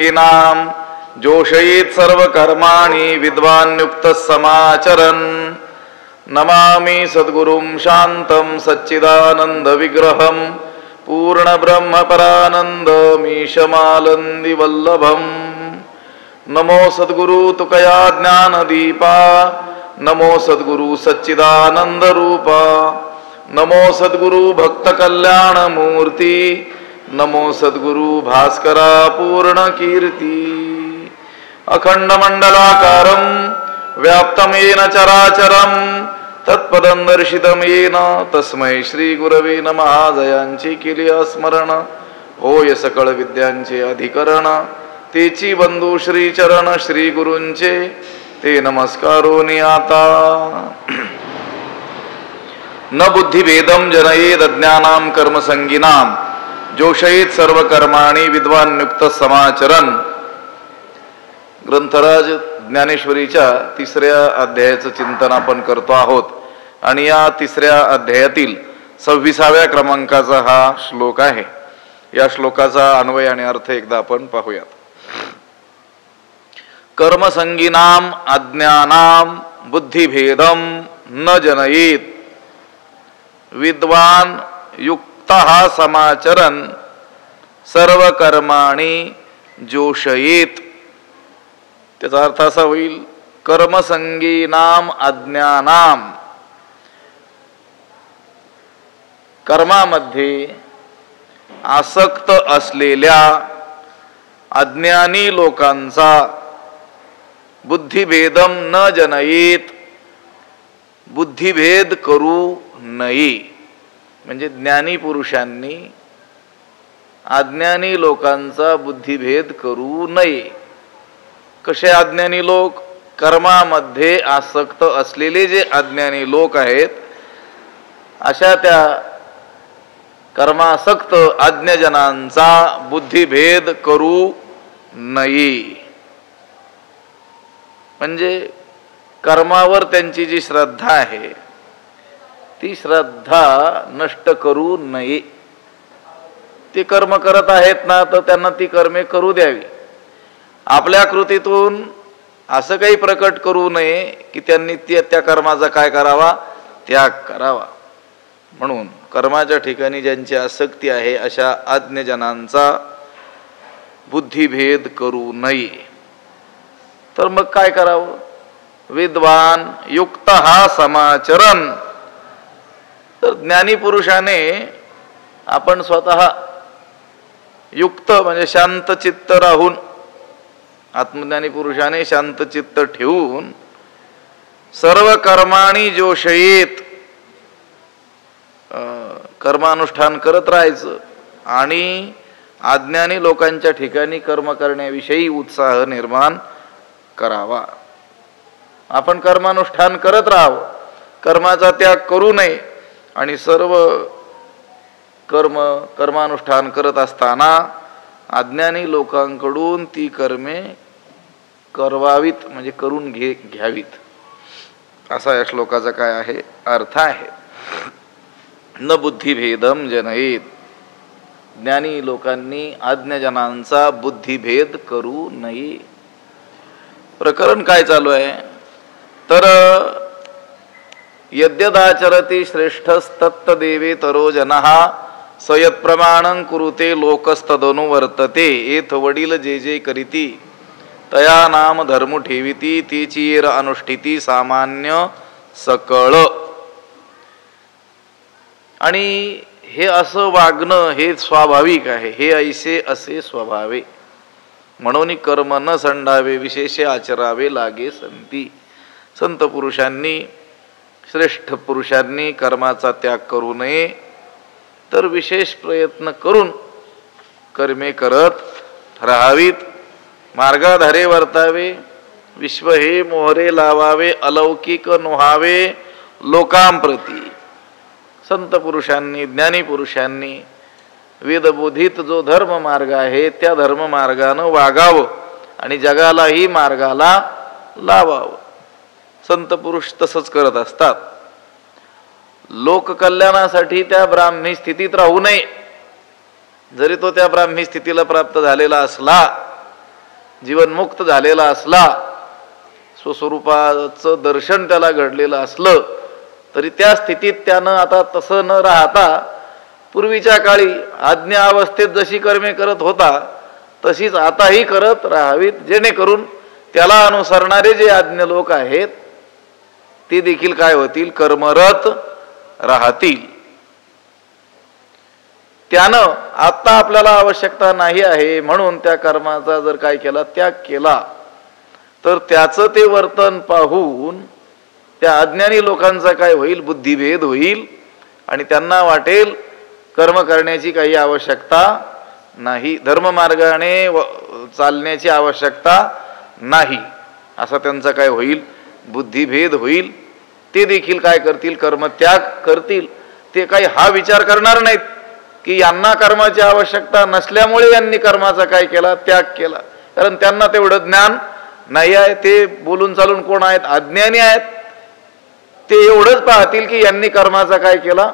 नाम जोषयेत् सर्वकर्माणि विद्वान्युक्तः समाचरन्। नमामि सद्गुरुं शान्तं सच्चिदानन्दविग्रहं पूर्णब्रह्मपरानन्दमीशमालन्दिवल्लभम्। नमो सद्गुरु तुकया ज्ञानदीपा, नमो सद्गुरु सच्चिदानन्दरूपा, नमो सद्गुरु भक्तकल्याणमूर्ती, नमो सद्गुरु भास्करा पूर्ण कीर्ती। अखंडमंडलाकारं व्याप्तं येन चराचरं तत्पदं दर्शितं येन तस्मै श्री गुरवे नमः। जयांची केली स्मरण होय सकळ विद्यांचे अधिकरण, तेची बंधू श्री चरण श्री गुरूंचे ते नमस्कारोनी आता। न बुद्धिभेदं जनयेद अज्ञानां कर्मसंगिनां जोषयेत सर्व कर्माणि विद्वान्युक्त समाचरण। ग्रंथराज ज्ञानेश्वरीच्या 3ऱ्या अध्यायाचं चिंतन आपण करतो आहोत आणि या 3ऱ्या अध्यायातील 26व्या क्रमांकाचा हा श्लोक आहे। या श्लोकाचा अन्वय आणि अर्थ एकदा आपण पाहूयात। कर्मसंगिनां अज्ञानां बुद्धिभेदं न जनयेत विद्वान युक्तः समाचरन् सर्व कर्माणि जोषयेत। त्याचा अर्थ असा होईल, कर्मसंगीनां अज्ञानां, कर्मामध्ये आसक्त असलेल्या अज्ञानी लोकांचा बुद्धिभेदम न जनयेत, बुद्धिभेद करू नये। म्हणजे ज्ञानी पुरुषांनी अज्ञानी लोकांचा बुद्धिभेद करू नये। कसे अज्ञानी लोक? कर्मामध्ये आसक्त असलेले जे अज्ञानी लोक आहेत, अशा त्या कर्मासक्त अज्ञजनांचा बुद्धिभेद करू नये। म्हणजे कर्मावर त्यांची जी श्रद्धा आहे ती श्रद्धा नष्ट करू नये। ते कर्म करत आहेत ना, तर त्यांना ती कर्मे करू द्यावी। आपल्या कृतीतून असं काही प्रकट करू नये की त्यांनी त्या कर्माचा काय करावा? त्याग करावा। म्हणून कर्माच्या ठिकाणी ज्यांची आसक्ती आहे अशा अज्ञजनांचा बुद्धिभेद करू नये। तर मग काय करावं? विद्वान युक्तः समाचरन्। तर ज्ञानी पुरुषाने आपण स्वतः युक्त म्हणजे शांत चित्त राहून, आत्मज्ञानी पुरुषाने शांत चित्त ठेवून सर्व कर्माणि जोषयेत, कर्मानुष्ठान करत राहायचं आणि अज्ञानी लोकांच्या ठिकाणी कर्म करण्याविषयी उत्साह निर्माण करावा। आपण कर्मानुष्ठान करत राहावं, कर्माचा त्याग करू नये आणि सर्व कर्मानुष्ठान करत असताना अज्ञानी लोकांकडून ती कर्मे करवावीत, म्हणजे करून घ्यावीत, असा या श्लोकाचा काय आहे? अर्थ आहे। न बुद्धिभेदम जनयेत, ज्ञानी लोकांनी अज्ञजनांचा बुद्धिभेद करू नये। प्रकरण काय चालू आहे? तर यद्यदाचरति श्रेष्ठस्तत्तदेवेतरो जनः सयत प्रमाणं कुरुते लोकस्तदनुवर्तते। एथ वडील जे जे करीती तया नाम धर्म ठेविती, तीचीर अनुष्ठिती सामान्य सकळ। आणि हे असं वागणं हे स्वाभाविक आहे, हे ऐसे असे स्वभावे। म्हणून कर्म न संडावे विशेष आचरावे लागे संती। संत पुरुषांनी, श्रेष्ठ पुरुषांनी कर्माचा त्याग करू नये, तर विशेष प्रयत्न करून कर्मे करत राहावीत। मार्गाधारे वर्तावे, विश्व हे मोहरे लावावे, अलौकिक नोहावे लोकांप्रती। संत पुरुषांनी, ज्ञानी पुरुषांनी वेदबोधित जो धर्म मार्ग आहे त्या धर्म मार्गानं वागावं आणि जगालाही मार्गाला लावावं। संत पुरुष तसंच करत असतात। लोककल्याणासाठी त्या ब्राह्मी स्थितीत राहू नये, जरी तो त्या ब्राह्मी स्थितीला प्राप्त झालेला असला जीवनमुक्त झालेला असला, स्वस्वरूपाचं दर्शन त्याला घडलेलं असलं, तरी त्या स्थितीत त्यानं आता तसं न राहता पूर्वीच्या काळी आज्ञा अवस्थेत जशी कर्मे करत होता तशीच आताही करत राहावीत, जेणेकरून त्याला अनुसरणारे जे आज्ञ लोक आहेत ते देखील काय होतील, कर्मरत राहतील. त्यानं आता आपल्याला आवश्यकता नाही आहे म्हणून त्या कर्माचा जर काय केला, त्याग केला, तर त्याचं ते वर्तन पाहून त्या अज्ञानी लोकांचा काय होईल, बुद्धिभेद होईल आणि त्यांना वाटेल कर्म करण्याची काही आवश्यकता नाही, धर्ममार्गाने चालण्याची आवश्यकता नाही, असा त्यांचा काय होईल, बुद्धिभेद होईल. ते देखील काय करतील, कर्मत्याग करतील. ते काही हा विचार करणार नाहीत की यांना कर्माची आवश्यकता नसल्यामुळे यांनी कर्माचा काय केला, त्याग केला, कारण त्यांना तेवढं ज्ञान नाही आहे. ते बोलून चालून कोण आहेत, अज्ञानी आहेत. ते एवढंच पाहतील की यांनी कर्माचा काय केला,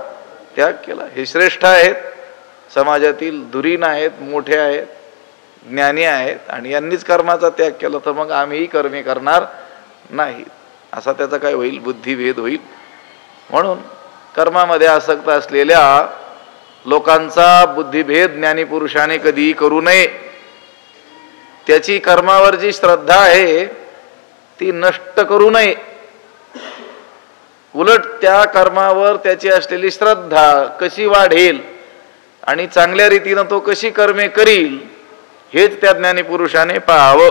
त्याग केला. हे श्रेष्ठ आहेत, समाजातील धुरीण आहेत, मोठे आहेत, ज्ञानी आहेत आणि यांनीच कर्माचा त्याग केला, तर मग आम्हीही कर्मे करणार नाही, असा त्याचा काय होईल, बुद्धिभेद होईल. म्हणून कर्मामध्ये आसक्त असलेल्या लोकांचा बुद्धिभेद ज्ञानी पुरुषाने कधीही करू नये. त्याची कर्मावर जी श्रद्धा आहे ती नष्ट करू नये. उलट त्या कर्मावर त्याची असलेली श्रद्धा कशी वाढेल आणि चांगल्या रीतीनं तो कशी कर्मे करील हेच त्या ज्ञानी पुरुषाने पाहावं.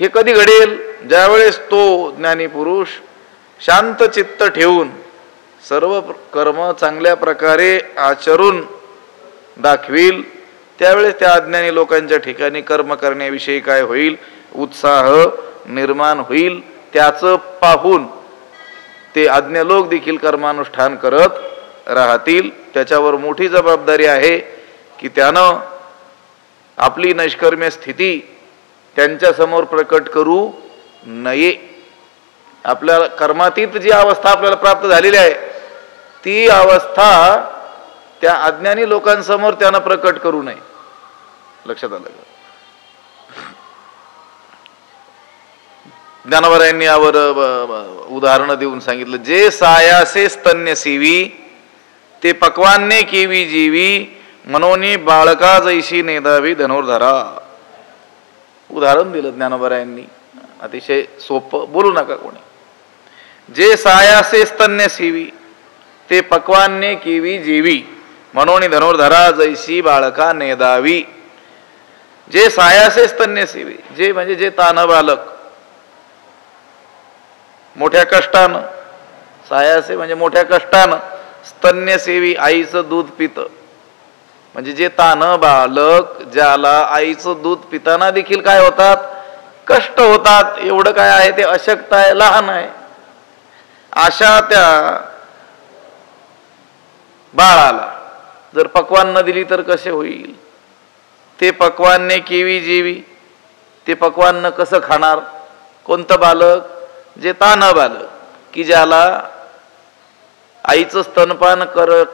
हे कधी घडेल, ज्यावेळेस तो ज्ञानी पुरुष शांत चित्त ठेवून सर्व कर्म चांगल्या प्रकारे आचरून दाखवील, त्यावेळेस त्या अज्ञानी लोकांच्या ठिकाणी कर्म करण्याविषयी काय होईल, उत्साह निर्माण होईल. त्याचं पाहून ते अज्ञ लोक देखील कर्मानुष्ठान करत राहतील. त्याच्यावर मोठी जबाबदारी आहे की त्यानं आपली नैष्कर्म्य स्थिती त्यांच्या समोर प्रकट करू नये. आपल्या कर्मातीत जी अवस्था आपल्याला प्राप्त झालेली आहे ती अवस्था त्या अज्ञानी लोकांसमोर त्यानं प्रकट करू नये. लक्षात आलं का? ज्ञानोबा यावर उदाहरण देऊन सांगितलं, जे सायासे स्तन्य सीवी ते पक्वान्ने केवी जीवी मनोनी बाळका जैशी नेदावी धनुर्धरा. उदाहरण दिलं ज्ञानोबा यांनी, अतिशय सोपं, बोलू नका कोणी. जे सायासे स्तन्य सीवी ते पक्वान्ने केवी जीवी मनोनी धनुर्धरा जैशी बाळका नेदावी. जे सायासे स्तन्य सीवी, जे म्हणजे जे तान बालक मोठ्या कष्टानं, सायासे म्हणजे मोठ्या कष्टानं, स्तन्य सेवी आईचं दूध पित, म्हणजे जे तान बालक ज्याला आईचं दूध पिताना देखील काय होतात, कष्ट होतात. एवढं काय आहे, ते अशक्त आहे, लहान आहे. अशा त्या बाळाला जर पक्वान न दिली तर कसे होईल. ते पक्वानने केवी जीवी, ते पक्वान कसं खाणार. कोणतं बालक, जे तान बालक, की ज्याला आईचं स्तनपान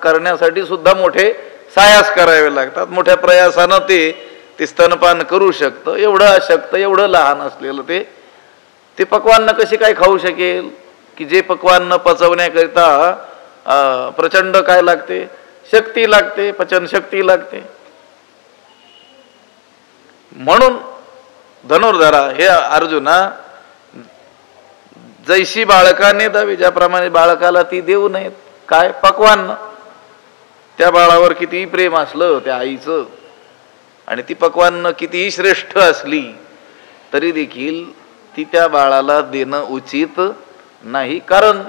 करण्यासाठी सुद्धा मोठे सायास करावे लागतात. मोठ्या प्रयासानं ते स्तनपान करू शकतं. एवढं अशक्त, एवढं लहान असलेलं ते पक्वान्न कशी काय खाऊ शकेल, की जे पक्वान्न पचवण्याकरिता प्रचंड काय लागते, शक्ती लागते, पचन शक्ती लागते. म्हणून धनुर्धरा हे अर्जुना, जैशी बाळकाने दावी, ज्याप्रमाणे बाळकाला ती देऊ नयेत काय, पक्वान्न. त्या बाळावर कितीही प्रेम असलं त्या आईचं आणि ती पक्वान्न कितीही श्रेष्ठ असली तरी देखील ती त्या बाळाला देणं उचित नाही, कारण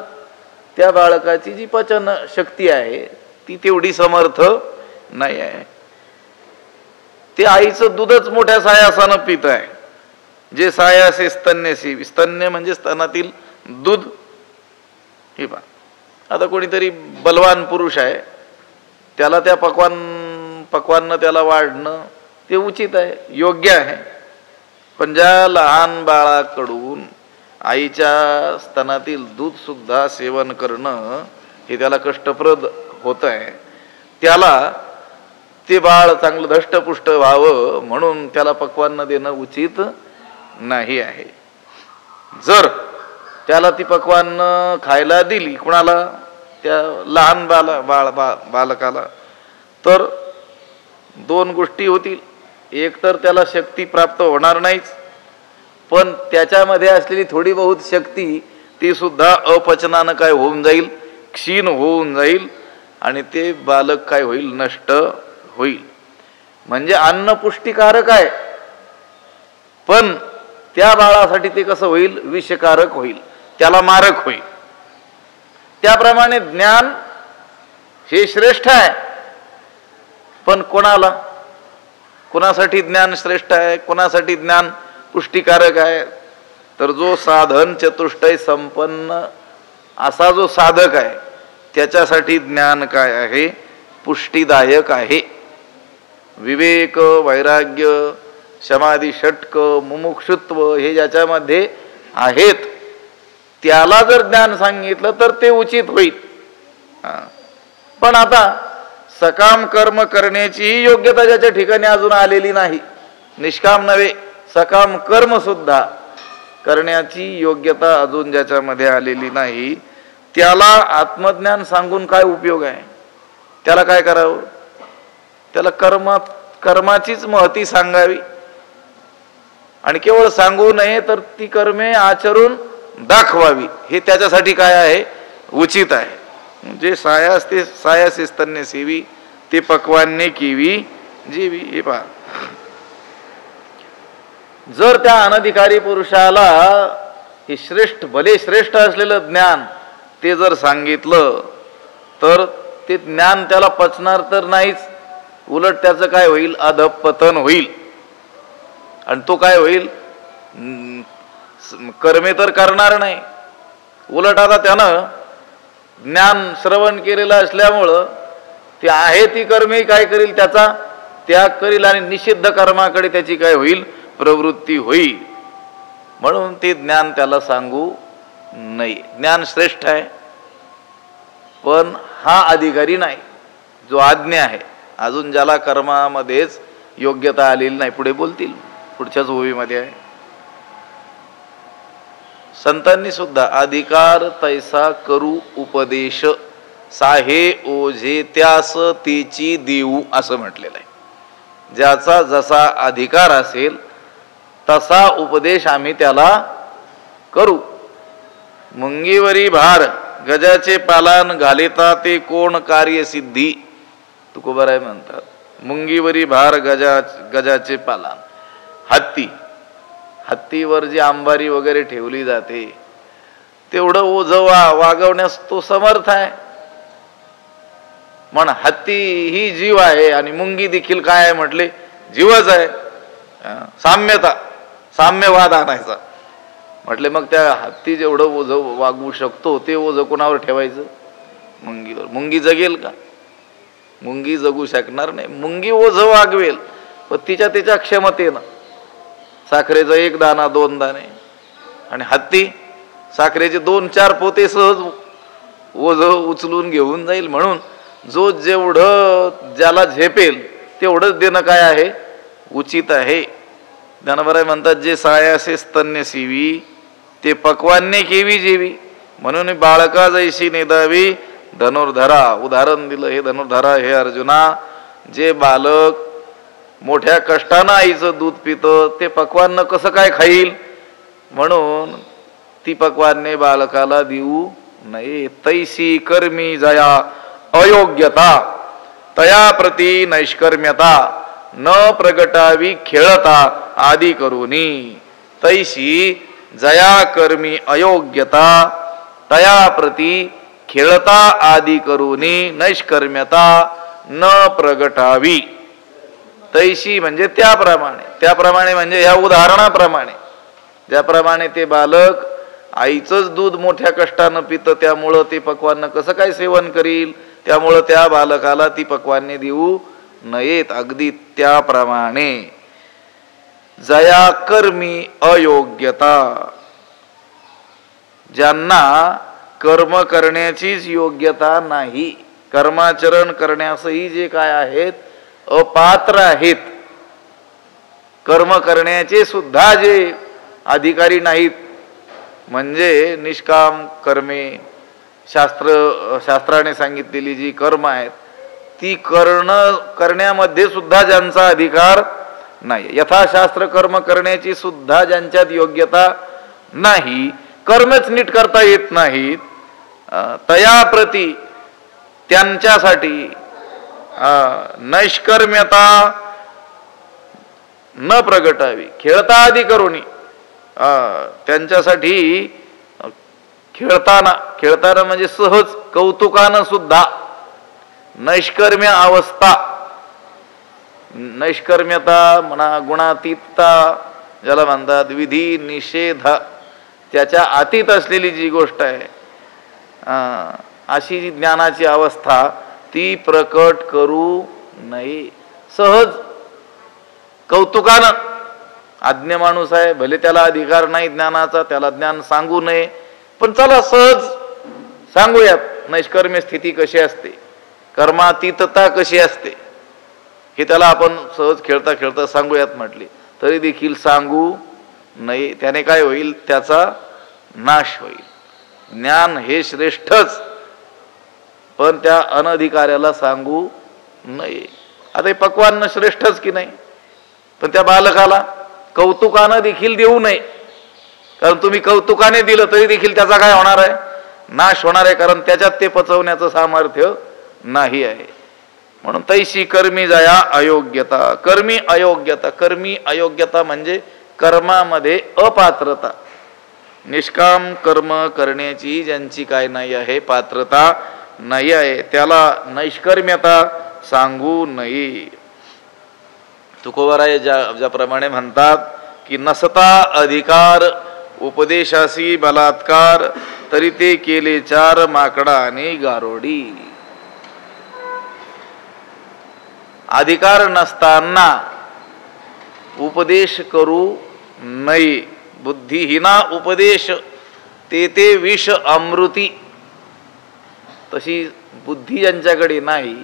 त्या बाळकाची जी पचन शक्ती आहे ती तेवढी समर्थ नाही आहे. ते आईचं दूधच मोठ्या सायासानं पित आहे. जे सायासे स्तन्य सीवी, स्तन्य म्हणजे स्तनातील दूध. हे पहा, आता कोणीतरी बलवान पुरुष आहे, त्याला त्या पक्वान्न त्याला वाढणं ते उचित आहे, योग्य आहे. पण ज्या लहान बाळाकडून आईच्या स्तनातील दूध सुद्धा सेवन करणं हे त्याला कष्टप्रद होत आहे, त्याला ते बाळ चांगलं धष्टपुष्ट व्हावं म्हणून त्याला पक्वान्न देणं उचित नाही आहे. जर त्याला ती पक्वान्न खायला दिली कुणाला, त्या लहान बालकाला, तर दोन गोष्टी होतील. एक तर त्याला शक्ती प्राप्त होणार नाहीच, पण त्याच्यामध्ये असलेली थोडी बहुत शक्ती ती सुद्धा अपचनानं काय होऊन जाईल, क्षीण होऊन जाईल आणि ते बालक काय होईल, नष्ट होईल. म्हणजे अन्न पुष्टिकारक आहे, पण त्या बाळासाठी ते कसं होईल, विषकारक होईल, त्याला मारक होईल. त्याप्रमाणे ज्ञान हे श्रेष्ठ आहे, पण कोणासाठी ज्ञान श्रेष्ठ आहे, कोणासाठी ज्ञान पुष्टिकारक आहे, तर जो साधन चतुष्टय संपन्न असा जो साधक आहे त्याच्यासाठी ज्ञान काय आहे, पुष्टिदायक आहे. विवेक, वैराग्य, समाधी, षटक, मुमुक्षुत्व हे ज्याच्यामध्ये आहेत त्याला जर ज्ञान सांगितलं तर ते उचित होईल. पण आता सकाम कर्म करण्याची योग्यता ज्याच्या ठिकाणी अजून आलेली नाही, निष्काम नव्हे सकाम कर्म सुद्धा करण्याची योग्यता अजून ज्याच्यामध्ये आलेली नाही, त्याला आत्मज्ञान सांगून काय उपयोग आहे. त्याला काय करावं, त्याला कर्माचीच महती सांगावी आणि केवळ सांगू नये तर ती कर्मे आचरून दाखवावी. हे त्याच्यासाठी काय आहे, उचित आहे. जे सायास स्तन्य सेवी ते पक्वान्ने केवी जेवी. हे पहा, जर त्या अनधिकारी पुरुषाला हे भले श्रेष्ठ असलेलं ज्ञान ते जर सांगितलं तर ते ज्ञान त्याला पचणार तर नाहीच, उलट त्याचं काय होईल, अधपतन होईल. आणि तो काय होईल, कर्मे तर करणार नाही, उलट आता त्यानं ज्ञान श्रवण केलेलं असल्यामुळं ते आहे ती कर्मे काय करील, त्याचा त्याग करील आणि निषिद्ध कर्माकडे त्याची काय होईल, प्रवृत्ती होईल. म्हणून ते ज्ञान त्याला सांगू नये. ज्ञान श्रेष्ठ आहे, पण हा अधिकारी नाही, जो आज्ञा आहे. अजून ज्याला कर्मामध्येच योग्यता आलेली नाही, पुढे बोलतील, पुढच्याच ओवीमध्ये आहे. संतांनी सुद्धा अधिकार तैसा करू उपदेश साहे ओझे त्यास तेची देऊ असं म्हटलेलं आहे. ज्याचा जसा अधिकार असेल तसा उपदेश आम्ही त्याला करू. मुंगीवरी भार गजाचे पालान घालिता ते कोण कार्यसिद्धी, तुकोबाराय म्हणतात. मुंगीवरी भार गजाचे पालान, हत्तीवर जी अंबारी वगैरे ठेवली जाते तेवढं ओझं वागवण्यास तो समर्थ आहे. म्हण हत्ती ही जीव आहे आणि मुंगी देखील काय आहे म्हटले, जीवच आहे. साम्यवाद आणायचा म्हटले, मग त्या हत्ती जेवढं ओझं वागवू शकतो ते ओझं कोणावर ठेवायचं, मुंगीवर. मुंगी जगेल का, मुंगी जगू शकणार नाही. मुंगी ओझं वागवेल पण तिच्या क्षमतेनं, साखरेचा 1 दाणा 2 दाणे, आणि हत्ती साखरेचे 2-4 पोते सहज ओझं उचलून घेऊन जाईल. म्हणून जो जेवढं ज्याला झेपेल तेवढंच देणं काय आहे, उचित आहे. ज्ञानोबराय म्हणतात, जे सायासे स्तन्य सीवी ते पक्वान्ने केवी जेवी. म्हणून बाळका जैशी नेदावी धनुर्धरा. उदाहरण दिलं, हे धनुर्धरा, हे अर्जुना, जे बालक मोठ्या कष्टानं आईचं दूध पितं ते पक्वान्न कसं काय खाईल, म्हणून ती पक्वान्ने बालकाला देऊ नये. तैसी कर्मी जया अयोग्यता तया प्रती नैष्कर्म्यता न प्रगटावी खेळता आदी करुनी. तैसी जया कर्मी अयोग्यता तया प्रती खेळता आदी करुनी नैष्कर्म्यता न प्रगटावी. तैशी म्हणजे त्याप्रमाणे म्हणजे ह्या उदाहरणाप्रमाणे, ज्याप्रमाणे ते बालक आईचंच दूध मोठ्या कष्टानं पितं त्यामुळं ते पक्वान्न कसं काय सेवन करील, त्यामुळं त्या बालकाला ती पक्वान्ने देऊ नयेत. अगदी त्याप्रमाणे जया कर्मी अयोग्यता, ज्यांना कर्म करण्याचीच योग्यता नाही, कर्माचरण करण्यासही जे काय आहेत अपात्र आहेत, कर्म करण्याचे सुद्धा जे अधिकारी नाहीत, म्हणजे निष्काम कर्मे, शास्त्राने सांगितलेली जी कर्म आहेत ती करण्यामध्ये सुद्धा ज्यांचा अधिकार नाही, यथाशास्त्र कर्म करण्याची सुद्धा ज्यांच्यात योग्यता नाही, कर्मच नीट करता येत नाहीत, तयाप्रती त्यांच्यासाठी नैष्कर्म्यता न प्रगटावी, खेळता आधी करुणी त्यांच्यासाठी खेळताना म्हणजे सहज कौतुकानं सुद्धा नैष्कर्म्य अवस्था, नैष्कर्म्यता म्हणा, गुणातीतता ज्याला म्हणतात, विधी निषेध त्याच्या अतीत असलेली जी गोष्ट आहे अशी जी ज्ञानाची अवस्था ती प्रकट करू नये. सहज कौतुकानं, आज्ञ माणूस आहे, भले त्याला अधिकार नाही ज्ञानाचा, त्याला ज्ञान सांगू नये, पण चला सहज सांगूयात नैष्कर्म्य स्थिती कशी असते, कर्मातीतता कशी असते, हे त्याला आपण सहज खेळता खेळता सांगूयात म्हटले तरी देखील सांगू नये. त्याने काय होईल, त्याचा नाश होईल. ज्ञान हे श्रेष्ठच, पण त्या अनधिकाऱ्याला सांगू नये. आता हे पक्वान्न श्रेष्ठच की नाही, पण त्या बालकाला कौतुकानं देखील देऊ नये, कारण तुम्ही कौतुकाने दिलं तरी देखील त्याचा काय होणार आहे, नाश होणार आहे, कारण त्याच्यात ते पचवण्याचं सामर्थ्य नाही आहे. म्हणून तैशी कर्मी जया अयोग्यता. कर्मी अयोग्यता म्हणजे कर्मामध्ये अपात्रता, निष्काम कर्म करण्याची ज्यांची काय नाही आहे, पात्रता नाही आहे, त्याला नैष्कर्म्यता सांगू नये. तुकोबाराय ज्याप्रमाणे म्हणतात की नसता अधिकार उपदेशासी बलात्कार, तरी ते केले चार माकडा आणि गारोडी. अधिकार नसताना उपदेश करू नये. बुद्धिहीना उपदेश ते विष अमृती. तशी बुद्धी ज्यांच्याकडे नाही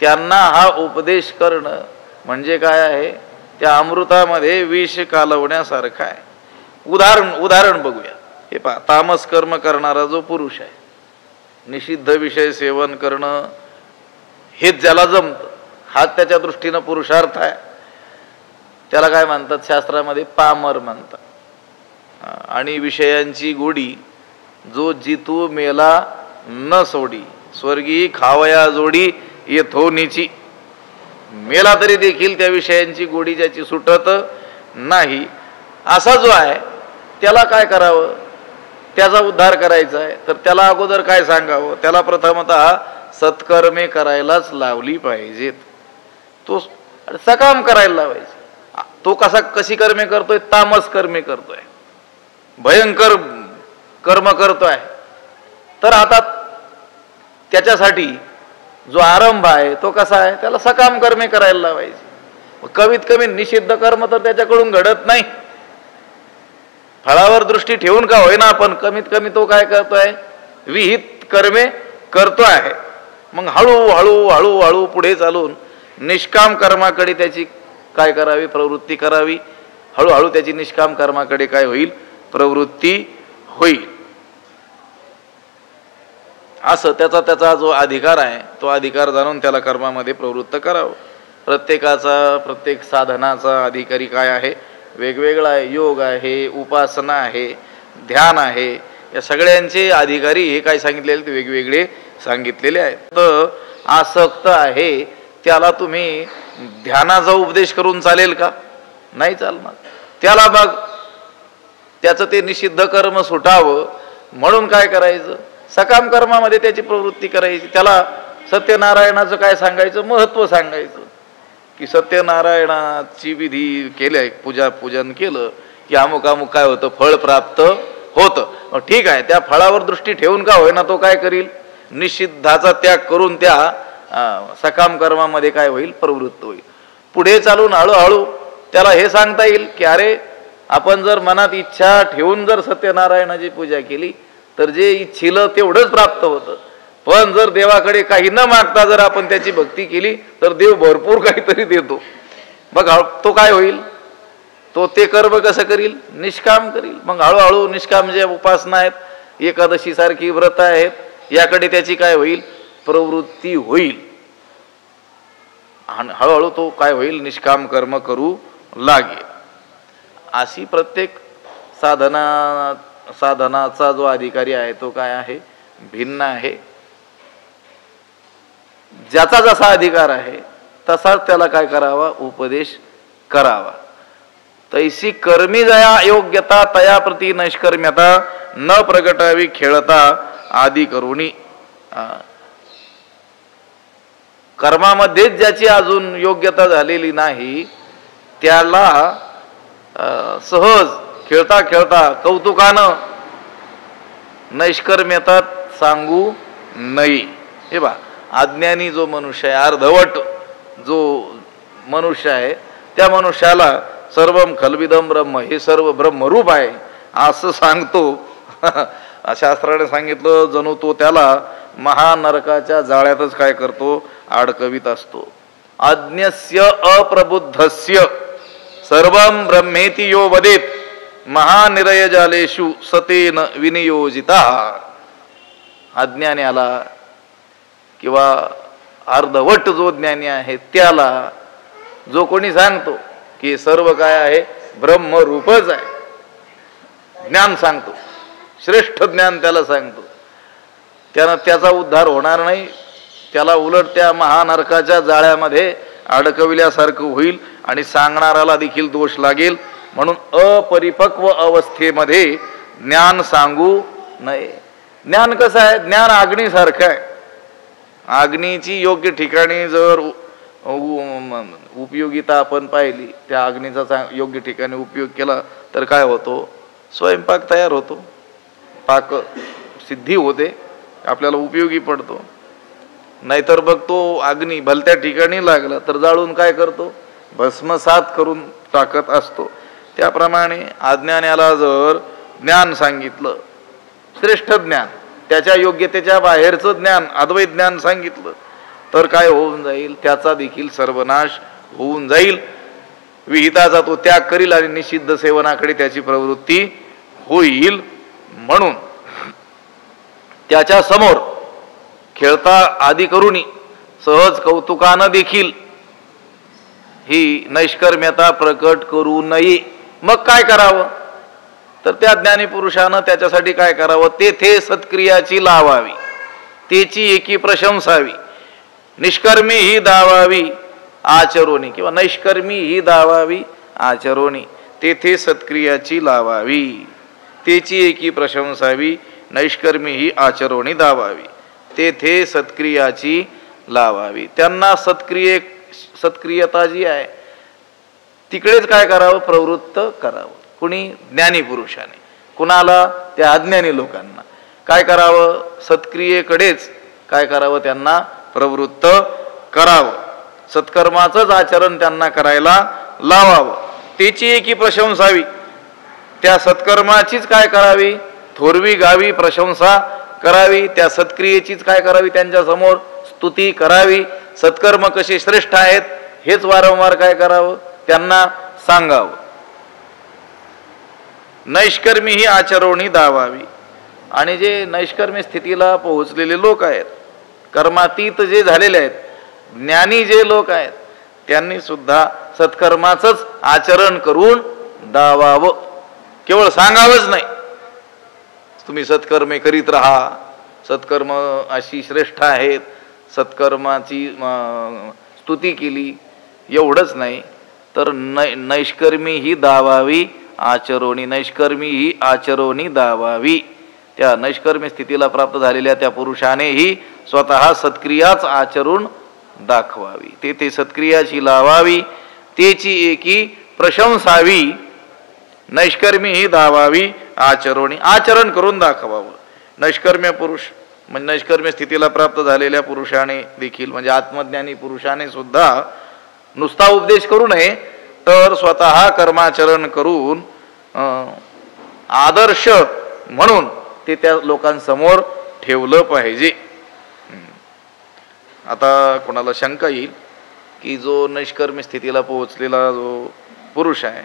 त्यांना हा उपदेश करणं म्हणजे काय आहे, त्या अमृतामध्ये विष कालवण्यासारखं आहे. उदाहरण बघूया. हे पहा, तामस कर्म करणारा जो पुरुष आहे, निषिद्ध विषय सेवन करणं हेच ज्याला जमतं, हाच त्याच्या दृष्टीनं पुरुषार्थ आहे, त्याला काय म्हणतात शास्त्रामध्ये, पामर म्हणतात. आणि विषयांची गोडी जो जितू मेला न सोडी, स्वर्गी खावया जोडी येथोनीची. मेला तरी देखील त्या विषयांची गोडी ज्याची सुटत नाही, असा जो आहे त्याला काय करावं, त्याचा उद्धार करायचा आहे तर त्याला अगोदर काय सांगावं, त्याला प्रथमतः सत्कर्मे करायलाच लावली पाहिजेत. तो सकाम करायला लावायचे. तो कशी कर्मे करतोय, तामस कर्मे करतोय, भयंकर कर्म करतोय, तर आता त्याच्यासाठी जो आरंभ आहे तो कसा आहे, त्याला सकाम कर्मे करायला लावायचे. कमीत कमी निषिद्ध कर्म तर त्याच्याकडून घडत नाही, फळावर दृष्टी ठेवून का होईना, पण कमीत कमी तो काय करतोय, विहित कर्मे करतो आहे. मग हळूहळू पुढे चालून निष्काम कर्माकडे त्याची काय करावी, प्रवृत्ती करावी. हळूहळू त्याची निष्काम कर्माकडे काय होईल, प्रवृत्ती होईल. असं त्याचा जो अधिकार आहे तो अधिकार जाणून त्याला कर्मामध्ये प्रवृत्त करावं. प्रत्येक साधनाचा अधिकारी काय आहे, वेगवेगळा आहे. योग आहे, उपासना आहे, ध्यान आहे, या सगळ्यांचे अधिकारी हे काय सांगितलेले ते वेगवेगळे सांगितलेले आहेत. तर आसक्त आहे त्याला तुम्ही ध्यानाचा उपदेश करून चालेल का, नाही चालणार. त्याला बघ त्याचं ते निषिद्ध कर्म सुटावं म्हणून काय करायचं, सकाम कर्मामध्ये त्याची प्रवृत्ती करायची. त्याला सत्यनारायणाचं काय सांगायचं, महत्त्व सांगायचं की सत्यनारायणाची विधी केल्या, पूजन केलं की अमुक काय होतं, फळ प्राप्त होतं. ठीक आहे, त्या फळावर दृष्टी ठेवून का होईना तो काय करील, निषिद्धाचा त्याग करून त्या सकाम कर्मामध्ये काय होईल, प्रवृत्त होईल. पुढे चालून हळूहळू त्याला हे सांगता येईल की अरे आपण जर मनात इच्छा ठेवून जर सत्यनारायणाची पूजा केली तर जे इच्छिलं तेवढंच प्राप्त होतं. पण जर देवाकडे काही न मागता जर आपण त्याची भक्ती केली तर देव भरपूर काहीतरी देतो. बघा तो काय होईल, तो ते कर्म कसं करील, निष्काम करील. मग हळूहळू निष्काम जे उपासना आहेत, एकादशी सारखी व्रत आहेत, याकडे त्याची काय होईल, प्रवृत्ती होईल. आणि हळूहळू तो काय होईल, निष्काम कर्म करू लागेल. अशी प्रत्येक साधनाचा जो अधिकारी आहे तो काय आहे, भिन्न आहे. ज्याचा जसा अधिकार आहे तसाच त्याला काय करावा, उपदेश करावा. तैसी कर्मी जया योग्यता तया प्रती नैष्कर्म्यता न प्रगटावी खेळता आदी करुणी. कर्मामध्येच ज्याची अजून योग्यता झालेली नाही त्याला सहज खेळता खेळता कौतुकानं नैष्कर्म्यता सांगू नये. हे बा, अज्ञानी जो मनुष्य आहे, अर्धवट जो मनुष्य आहे, त्या मनुष्याला सर्वम खलविदम ब्रह्म, हे सर्व ब्रह्मरूप आहे असं सांगतो. शास्त्राने सांगितलं, जणू तो त्याला महानरकाच्या जाळ्यातच काय करतो, अडकवीत असतो. अज्ञस्य अप्रबुद्धस्य सर्वम ब्रह्मेति यो वदेत महानिरयजालेषु सतेन विनियोजिता. अज्ञान्याला किंवा अर्धवट जो ज्ञानी आहे त्याला जो कोणी सांगतो की सर्व काय आहे, ब्रह्मरूपच आहे, ज्ञान सांगतो, श्रेष्ठ ज्ञान त्याला सांगतो, त्यानं त्याचा उद्धार होणार नाही, त्याला उलट त्या महानरकाच्या जाळ्यामध्ये अडकविल्यासारखं होईल आणि सांगणाऱ्याला देखील दोष लागेल. म्हणून अपरिपक्व अवस्थेमध्ये ज्ञान सांगू नये. ज्ञान कसं आहे, ज्ञान अग्नीसारखं आहे. अग्नीची योग्य ठिकाणी जर उपयोगिता आपण पाहिली, त्या अग्नीचा योग्य ठिकाणी उपयोग केला तर काय होतो, स्वयंपाक तयार होतो, पाक सिद्धी होते, आपल्याला उपयोगी पडतो. नाहीतर बघ तो अग्नी भलत्या ठिकाणी लागला तर जाळून काय करतो, भस्मसात करून टाकत असतो. त्याप्रमाणे अज्ञानाला जर ज्ञान सांगितलं, श्रेष्ठ ज्ञान, त्याच्या योग्यतेच्या बाहेरचं ज्ञान, अद्वैत ज्ञान सांगितलं तर काय होऊन जाईल, त्याचा देखील सर्वनाश होऊन जाईल. विहिताचा तो त्याग करील आणि निषिद्ध सेवनाकडे त्याची प्रवृत्ती होईल. म्हणून त्याच्या समोर खेळता आदी करुणी सहज कौतुकानं देखील ही नैष्कर्म्यता प्रकट करू नये. मग काय करावं, तर त्या ज्ञानी पुरुषानं त्याच्यासाठी काय करावं, तेथे सत्क्रियाची लावावी, त्याची एकी प्रशंसावी, निष्कर्मी ही दावावी आचरोनी, किंवा नैष्कर्मी ही दावावी आचरोनी, तेथे सत्क्रियाची लावावी, त्याची एकी प्रशंसावी, नैष्कर्मी ही आचरोनी दावावी, तेथे सत्क्रियाची लावावी. त्यांना सत्क्रियता जी आहे तिकडेच काय करावं, प्रवृत्त करावं. कुणी, ज्ञानी पुरुषाने. कुणाला, त्या अज्ञानी लोकांना काय करावं, सत्क्रियेकडेच काय करावं, त्यांना प्रवृत्त करावं, सत्कर्माचंच आचरण त्यांना करायला लावावं. त्याची एकी प्रशंसावी, त्या सत्कर्माचीच काय करावी, थोरवी गावी, प्रशंसा करावी, त्या सत्क्रियेचीच काय करावी, त्यांच्या समोर स्तुती करावी. सत्कर्म कसे श्रेष्ठ आहेत हेच वारंवार काय करावं, त्यांना सांगावं. नैष्कर्मी ही आचरणी दावावी. आणि जे नैष्कर्मी स्थितीला पोहोचलेले लोक आहेत, कर्मातीत जे झालेले आहेत, ज्ञानी जे लोक आहेत, त्यांनी सुद्धा सत्कर्माचंच आचरण करून दावावं. केवळ सांगावंच नाही, तुम्ही सत्कर्मे करीत राहा, सत्कर्म अशी श्रेष्ठ आहेत, सत्कर्माची स्तुती केली, एवढंच नाही तर नैष्कर्मी ही दावावी आचरोनी, नैष्कर्मी ही आचरोनी दावावी. त्या नैष्कर्मी स्थितीला प्राप्त झालेल्या त्या पुरुषानेही स्वतः सत्क्रियाच आचरून दाखवावी, तेथे सत्क्रियाची लावावी, तेची एकी प्रशंसावी, नैष्कर्मी ही दावावी आचरोनी, आचरण करून दाखवावं. नैष्कर्म्य पुरुष म्हणजे नैष्कर्म्य स्थितीला प्राप्त झालेल्या पुरुषाने देखील, म्हणजे आत्मज्ञानी पुरुषाने सुद्धा नुसता उपदेश करू नये, तर स्वतः कर्माचरण करून आदर्श म्हणून ते त्या लोकांसमोर ठेवलं पाहिजे. आता कोणाला शंका येईल की जो निष्कर्मी स्थितीला पोहोचलेला जो पुरुष आहे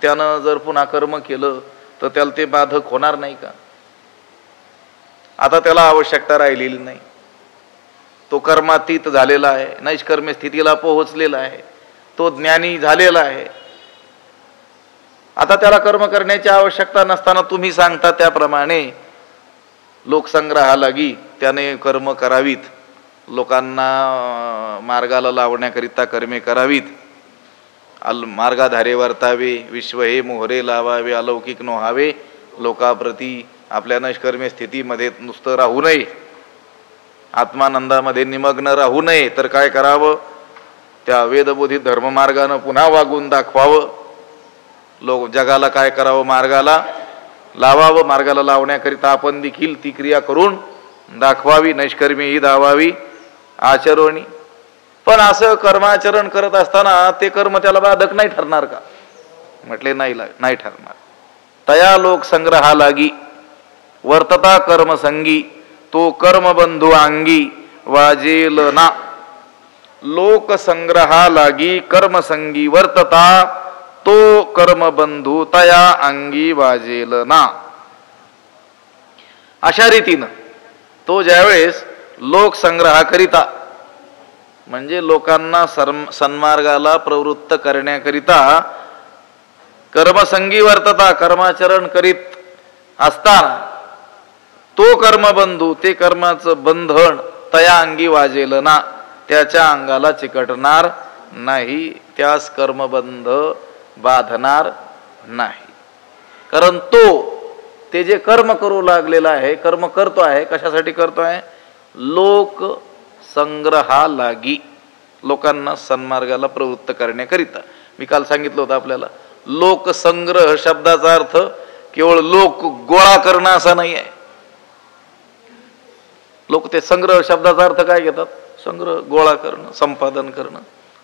त्यानं जर पुन्हा कर्म केलं तर त्याला ते बाधक होणार नाही का? आता त्याला आवश्यकता राहिलेली नाही, तो कर्मातीत झालेला आहे, नैष्कर्म्य स्थितीला पोहोचलेला आहे, तो ज्ञानी झालेला आहे. आता त्याला कर्म करण्याची आवश्यकता नसताना तुम्ही सांगता त्याप्रमाणे लोकसंग्रहालागी त्याने कर्म करावीत, लोकांना मार्गाला लावण्याकरिता कर्मे करावीत, मार्गाधारे वर्तावे, विश्व हे मोहरे लावावे, अलौकिक नोहावे, लोकाप्रती आपल्या नैष्कर्म्य स्थितीमध्ये नुसतं राहू नये, आत्मानंदामध्ये निमग्न राहू नये, तर काय करावं? त्या वेदबोधित धर्ममार्गानं पुन्हा वागून दाखवावं. लोक जगाला काय करावं? मार्गाला लावावं. मार्गाला लावण्याकरिता आपण देखील ती क्रिया करून दाखवावी, नैष्कर्मी ही दावावी आचरणी. पण असं कर्माचरण करत असताना ते कर्म त्याला बाधक नाही ठरणार का? म्हटले नाही ठरणार. तया लोक संग्रहालागी वर्तता कर्मसंगी, तो कर्मबंधू अंगी वाजेल ना. लोकसंग्रहालागी कर्मसंगी वर्तता, तो कर्मबंधू तया अंगी वाजेल ना. अशा रीतीनं तो ज्यावेळेस लोकसंग्रहाकरिता म्हणजे लोकांना सन्मार्गाला प्रवृत्त करण्याकरिता कर्मसंगी वर्तता कर्माचरण करीत असताना तो कर्मबंधू ते कर्माचं बंधन तया अंगी वाजेल ना, त्याच्या अंगाला चिकटणार नाही, त्यास कर्मबंध बाधणार नाही. कारण ते जे कर्म करू लागलेला आहे, कर्म करतो आहे, कशासाठी करतो आहे? लोक संग्रहालागी, लोकांना सन्मार्गाला प्रवृत्त करण्याकरिता. मी काल सांगितलं होतं आपल्याला, लोकसंग्रह शब्दाचा अर्थ केवळ लोक गोळा करणं असा नाही आहे. लोक ते संग्रह शब्दाचा अर्थ काय घेतात? संग्रह, गोळा करणं, संपादन करणं.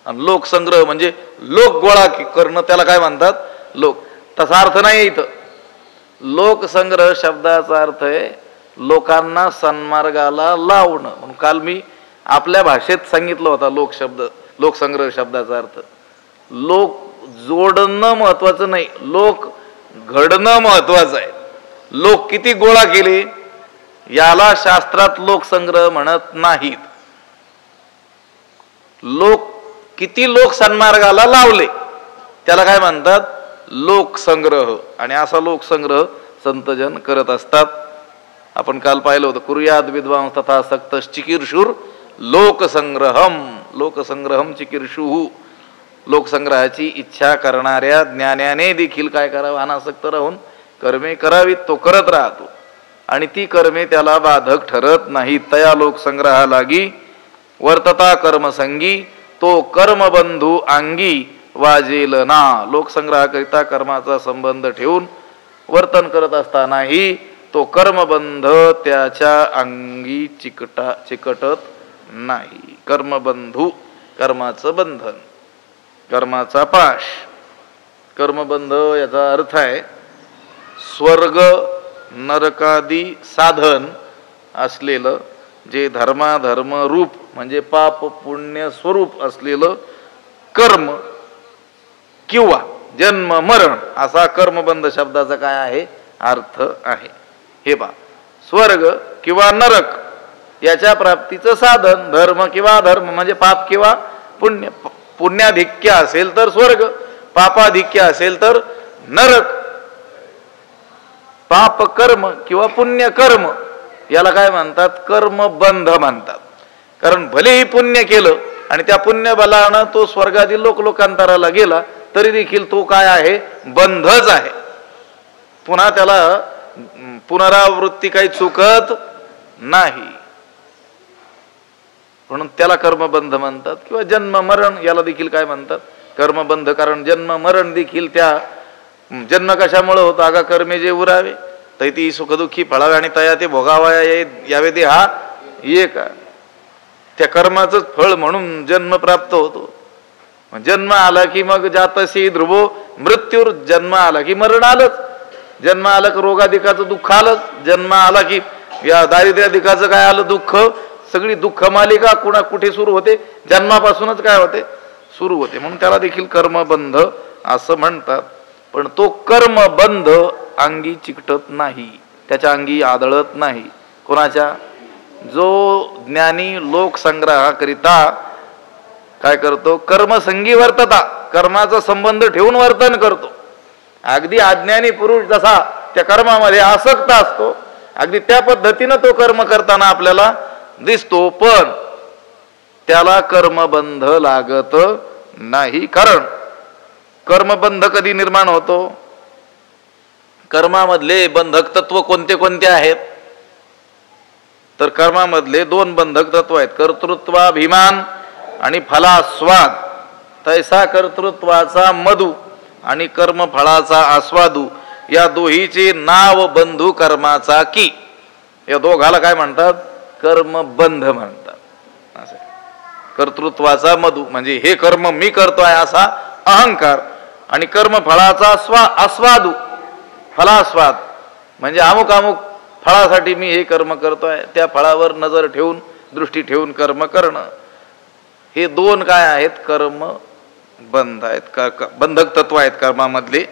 आणि लोकसंग्रह म्हणजे लोक गोळा करणं, त्याला काय म्हणतात? लोक. तसा अर्थ नाही इथं. लोकसंग्रह शब्दाचा अर्थ आहे लोकांना सन्मार्गाला लावणं. म्हणून काल मी आपल्या भाषेत सांगितलं होता लोकसंग्रह शब्दाचा अर्थ. लोक जोडणं महत्वाचं नाही, लोक घडणं महत्वाचं आहे. लोक किती गोळा केले याला शास्त्रात लोकसंग्रह म्हणत नाहीत. किती लोक सन्मार्गाला लावले त्याला काय म्हणतात? लोकसंग्रह. आणि असा लोकसंग्रह संतजन करत असतात. आपण काल पाहिलं होतं, कुर्याद विद्वांस तथा सक्त चिकीर्षुर लोकसंग्रहम चिकीर्षुः. लोकसंग्रहाची इच्छा करणाऱ्या ज्ञानाने देखील काय करावं? अनासक्त राहून कर्मे करावीत. तो करत राहतो आणि ती कर्मे त्याला बाधक ठरत नाही. तया लोकसंग्रहालागी वर्तता कर्मसंगी, तो कर्मबंधू अंगी वाजेल ना. लोकसंग्रहाकरिता कर्माचा संबंध ठेवून वर्तन करत असतानाही तो कर्मबंध त्याच्या अंगी चिकटत नाही. कर्मबंधू, कर्माचं बंधन, कर्माचा पाश. कर्मबंध याचा अर्थ आहे स्वर्ग नरकादी साधन असलेलं, जे धर्माधर्म रूप म्हणजे पाप पुण्य स्वरूप असलेलं कर्म किंवा जन्म मरण, असा कर्मबंध शब्दाचा काय आहे? अर्थ आहे. हे पहा, स्वर्ग किंवा नरक याच्या प्राप्तीचं साधन धर्म किंवा अधर्म म्हणजे पाप किंवा पुण्य. पुण्याधिक्य असेल तर स्वर्ग, पापाधिक्य असेल तर नरक. पाप कर्म किंवा पुण्य कर्म याला काय म्हणतात? कर्मबंध म्हणतात. कारण भलेही पुण्य केलं आणि त्या पुण्य बलानं तो स्वर्गादी लोकांतराला गेला तरी देखील तो काय आहे? बंधच आहे. पुन्हा त्याला पुनरावृत्ती काही चुकत नाही, म्हणून त्याला कर्मबंध म्हणतात. किंवा जन्म मरण याला देखील काय म्हणतात? कर्मबंध. कारण जन्म मरण देखील त्या जन्म कशामुळे होतो? आगा कर्मे जे उरावे तै ती सुखदुःखी फळावे आणि तया ते भोगावया यावे दे हा एक. त्या कर्माचंच फळ म्हणून जन्म प्राप्त होतो. जन्म आला की मग जातसी ध्रुवो मृत्यूर, जन्म आला की मरण आलंच. जन्म आला की रोगाधिकाचं दुःख आलंच. जन्म आला की या दारिद्र्याधिकाचं काय आलं? दुःख सगळी दुःख मालिका कुठे सुरू होते? जन्मापासूनच काय होते? सुरू होते. म्हणून त्याला देखील कर्मबंध असं म्हणतात. पण तो कर्मबंध अंगी चिकटत नाही, त्याच्या अंगी आदळत नाही. कोणाच्या? जो ज्ञानी लोकसंग्रहाकरिता काय करतो? कर्मसंगी वर्तता, कर्माचा संबंध ठेवून वर्तन करतो. अगदी अज्ञानी पुरुष जसा त्या कर्मामध्ये आसक्त असतो, अगदी त्या पद्धतीनं तो कर्म करताना आपल्याला दिसतो, पण त्याला कर्मबंध लागत नाही. कारण कर्मबंध कधी निर्माण होतो? कर्मामधले बंधक तत्व कोणते कोणते आहेत? तर कर्मामधले 2 बंधक तत्व आहेत, कर्तृत्वाभिमान आणि फलास्वाद. तैसा कर्तृत्वाचा मधु आणि कर्मफळाचा आस्वादू, या दोहीचे नाव बंधू कर्माचा की. या दोघाला काय म्हणतात? कर्मबंध म्हणतात. असं कर्तृत्वाचा मधु म्हणजे हे कर्म मी करतोय असा अहंकार, आणि कर्मफळाचा आस्वादू, फलास्वाद म्हणजे अमुक अमुक फळासाठी मी हे कर्म करतोय, त्या फळावर नजर ठेवून, दृष्टी ठेवून कर्म करणं. हे 2 काय आहेत? कर्म बंध आहेत, बंधक तत्व आहेत कर्मामधले.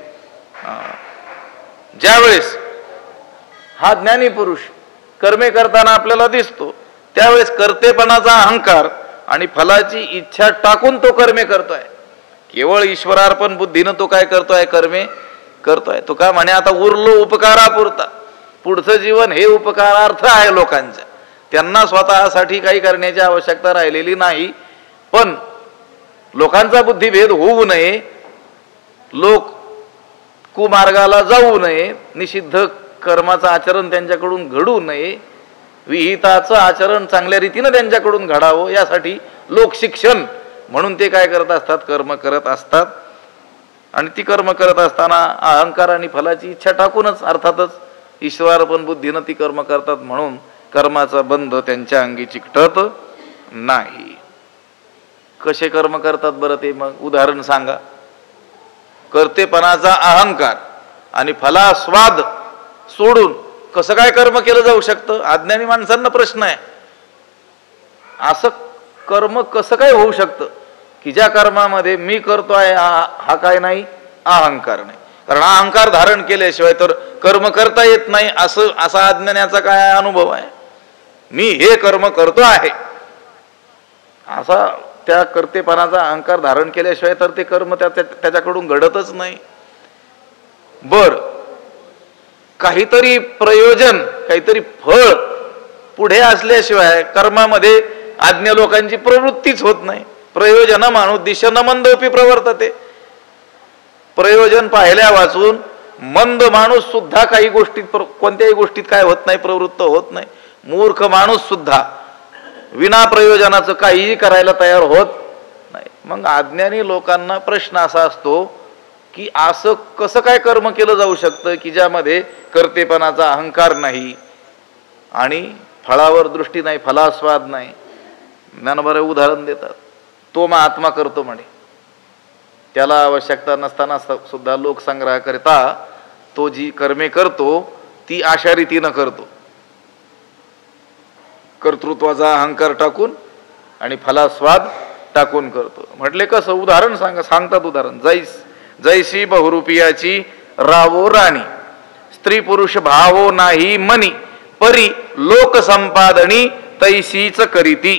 ज्यावेळेस हा ज्ञानी पुरुष कर्मे करताना आपल्याला दिसतो, त्यावेळेस कर्तेपणाचा अहंकार आणि फलाची इच्छा टाकून तो कर्मे करतोय. केवळ ईश्वरार्पण बुद्धीनं तो काय करतोय? कर्मे करतोय. तो काय म्हणे, आता उरलो उपकारापुरता, पुढचं जीवन हे उपकारार्थ आहे लोकांच्या, त्यांना स्वतःसाठी काही करण्याची आवश्यकता राहिलेली नाही. पण लोकांचा बुद्धिभेद होऊ नये, लोक कुमार्गाला जाऊ नये, निषिद्ध कर्माचं आचरण त्यांच्याकडून घडू नये, विहिताचं आचरण चांगल्या रीतीनं त्यांच्याकडून घडावं, यासाठी लोकशिक्षण म्हणून ते काय करत असतात? कर्म करत असतात. आणि ती कर्म करत असताना अहंकार आणि फलाची इच्छा टाकूनच, अर्थातच ईश्वरार्पण बुद्धीनं ती कर्म करतात. म्हणून कर्माचा बंध त्यांच्या अंगी चिकटत नाही. कसे कर्म करतात बरं ते? मग उदाहरण सांगा. कर्तेपणाचा अहंकार आणि फलास्वाद सोडून कसं काय कर्म केलं जाऊ शकतं? अज्ञानी माणसांना प्रश्न आहे. असं कर्म कसं काय होऊ शकतं की ज्या कर्मामध्ये मी करतोय हा काय नाही? अहंकार नाही. कारण अहंकार धारण केल्याशिवाय तर कर्म करता येत नाही, असा अज्ञानाचा काय अनुभव आहे? मी हे कर्म करतो आहे असा त्या कर्तेपणाचा अहंकार धारण केल्याशिवाय तर ते कर्म त्याच्याकडून घडतच नाही. बर, काहीतरी प्रयोजन, काहीतरी फळ पुढे असल्याशिवाय कर्मामध्ये आज्ञ लोकांची प्रवृत्तीच होत नाही. प्रयोजन मानुद्दिश्य न मंदोपी प्रवर्तते. प्रयोजन पाहिल्या वाचून मंद माणूस सुद्धा काही गोष्टीत, कोणत्याही गोष्टीत काय होत नाही? प्रवृत्त होत नाही. मूर्ख माणूस सुद्धा विना प्रयोजनाचं काहीही करायला तयार होत नाही. मग अज्ञानी लोकांना प्रश्न असा असतो की असं कसं काय कर्म केलं जाऊ शकतं की ज्यामध्ये कर्तेपणाचा अहंकार नाही आणि फळावर दृष्टी नाही, फलास्वाद नाही. ज्ञानोबा उदाहरण देतात. तो महात्मा करतो म्हणे, त्याला आवश्यकता नसताना सुद्धा लोकसंग्रहाकरिता तो जी कर्मे करतो ती अशा रीतीनं करतो, कर्तृत्वाचा अहंकार टाकून आणि फलास्वाद टाकून करतो. म्हटले कसं? उदाहरण सांगतात उदाहरण. जैसी बहुरूपियाची रावो राणी, स्त्री पुरुष भावो नाही मनी, परी लोक संपादनी तैसीच करीती.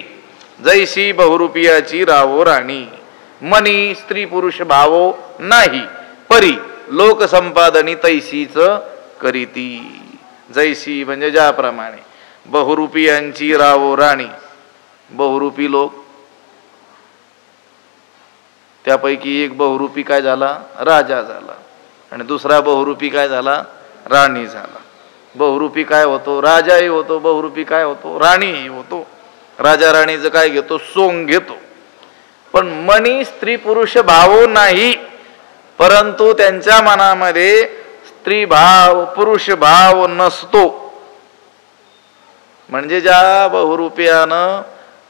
जैसी बहुरूपियाची रावो राणी, मनी स्त्री पुरुष भावो नाही, परी लोक संपादनी तैसीच करीती. जैसी म्हणजे ज्याप्रमाणे, बहुरूपियांची रावो राणी, बहुरूपी लोक, त्यापैकी एक बहुरूपी काय झाला? राजा झाला, आणि दुसरा बहुरूपी काय झाला? राणी झाला. बहुरूपी काय होतो? राजाही होतो. बहुरूपी काय होतो? राणीही होतो. राजा राणीचं काय घेतो? सोंग घेतो. पण मनी स्त्री पुरुष भाव नाही, परंतु त्यांच्या मनामध्ये स्त्री भाव पुरुष भाव नसतो. म्हणजे ज्या बहुरूपियानं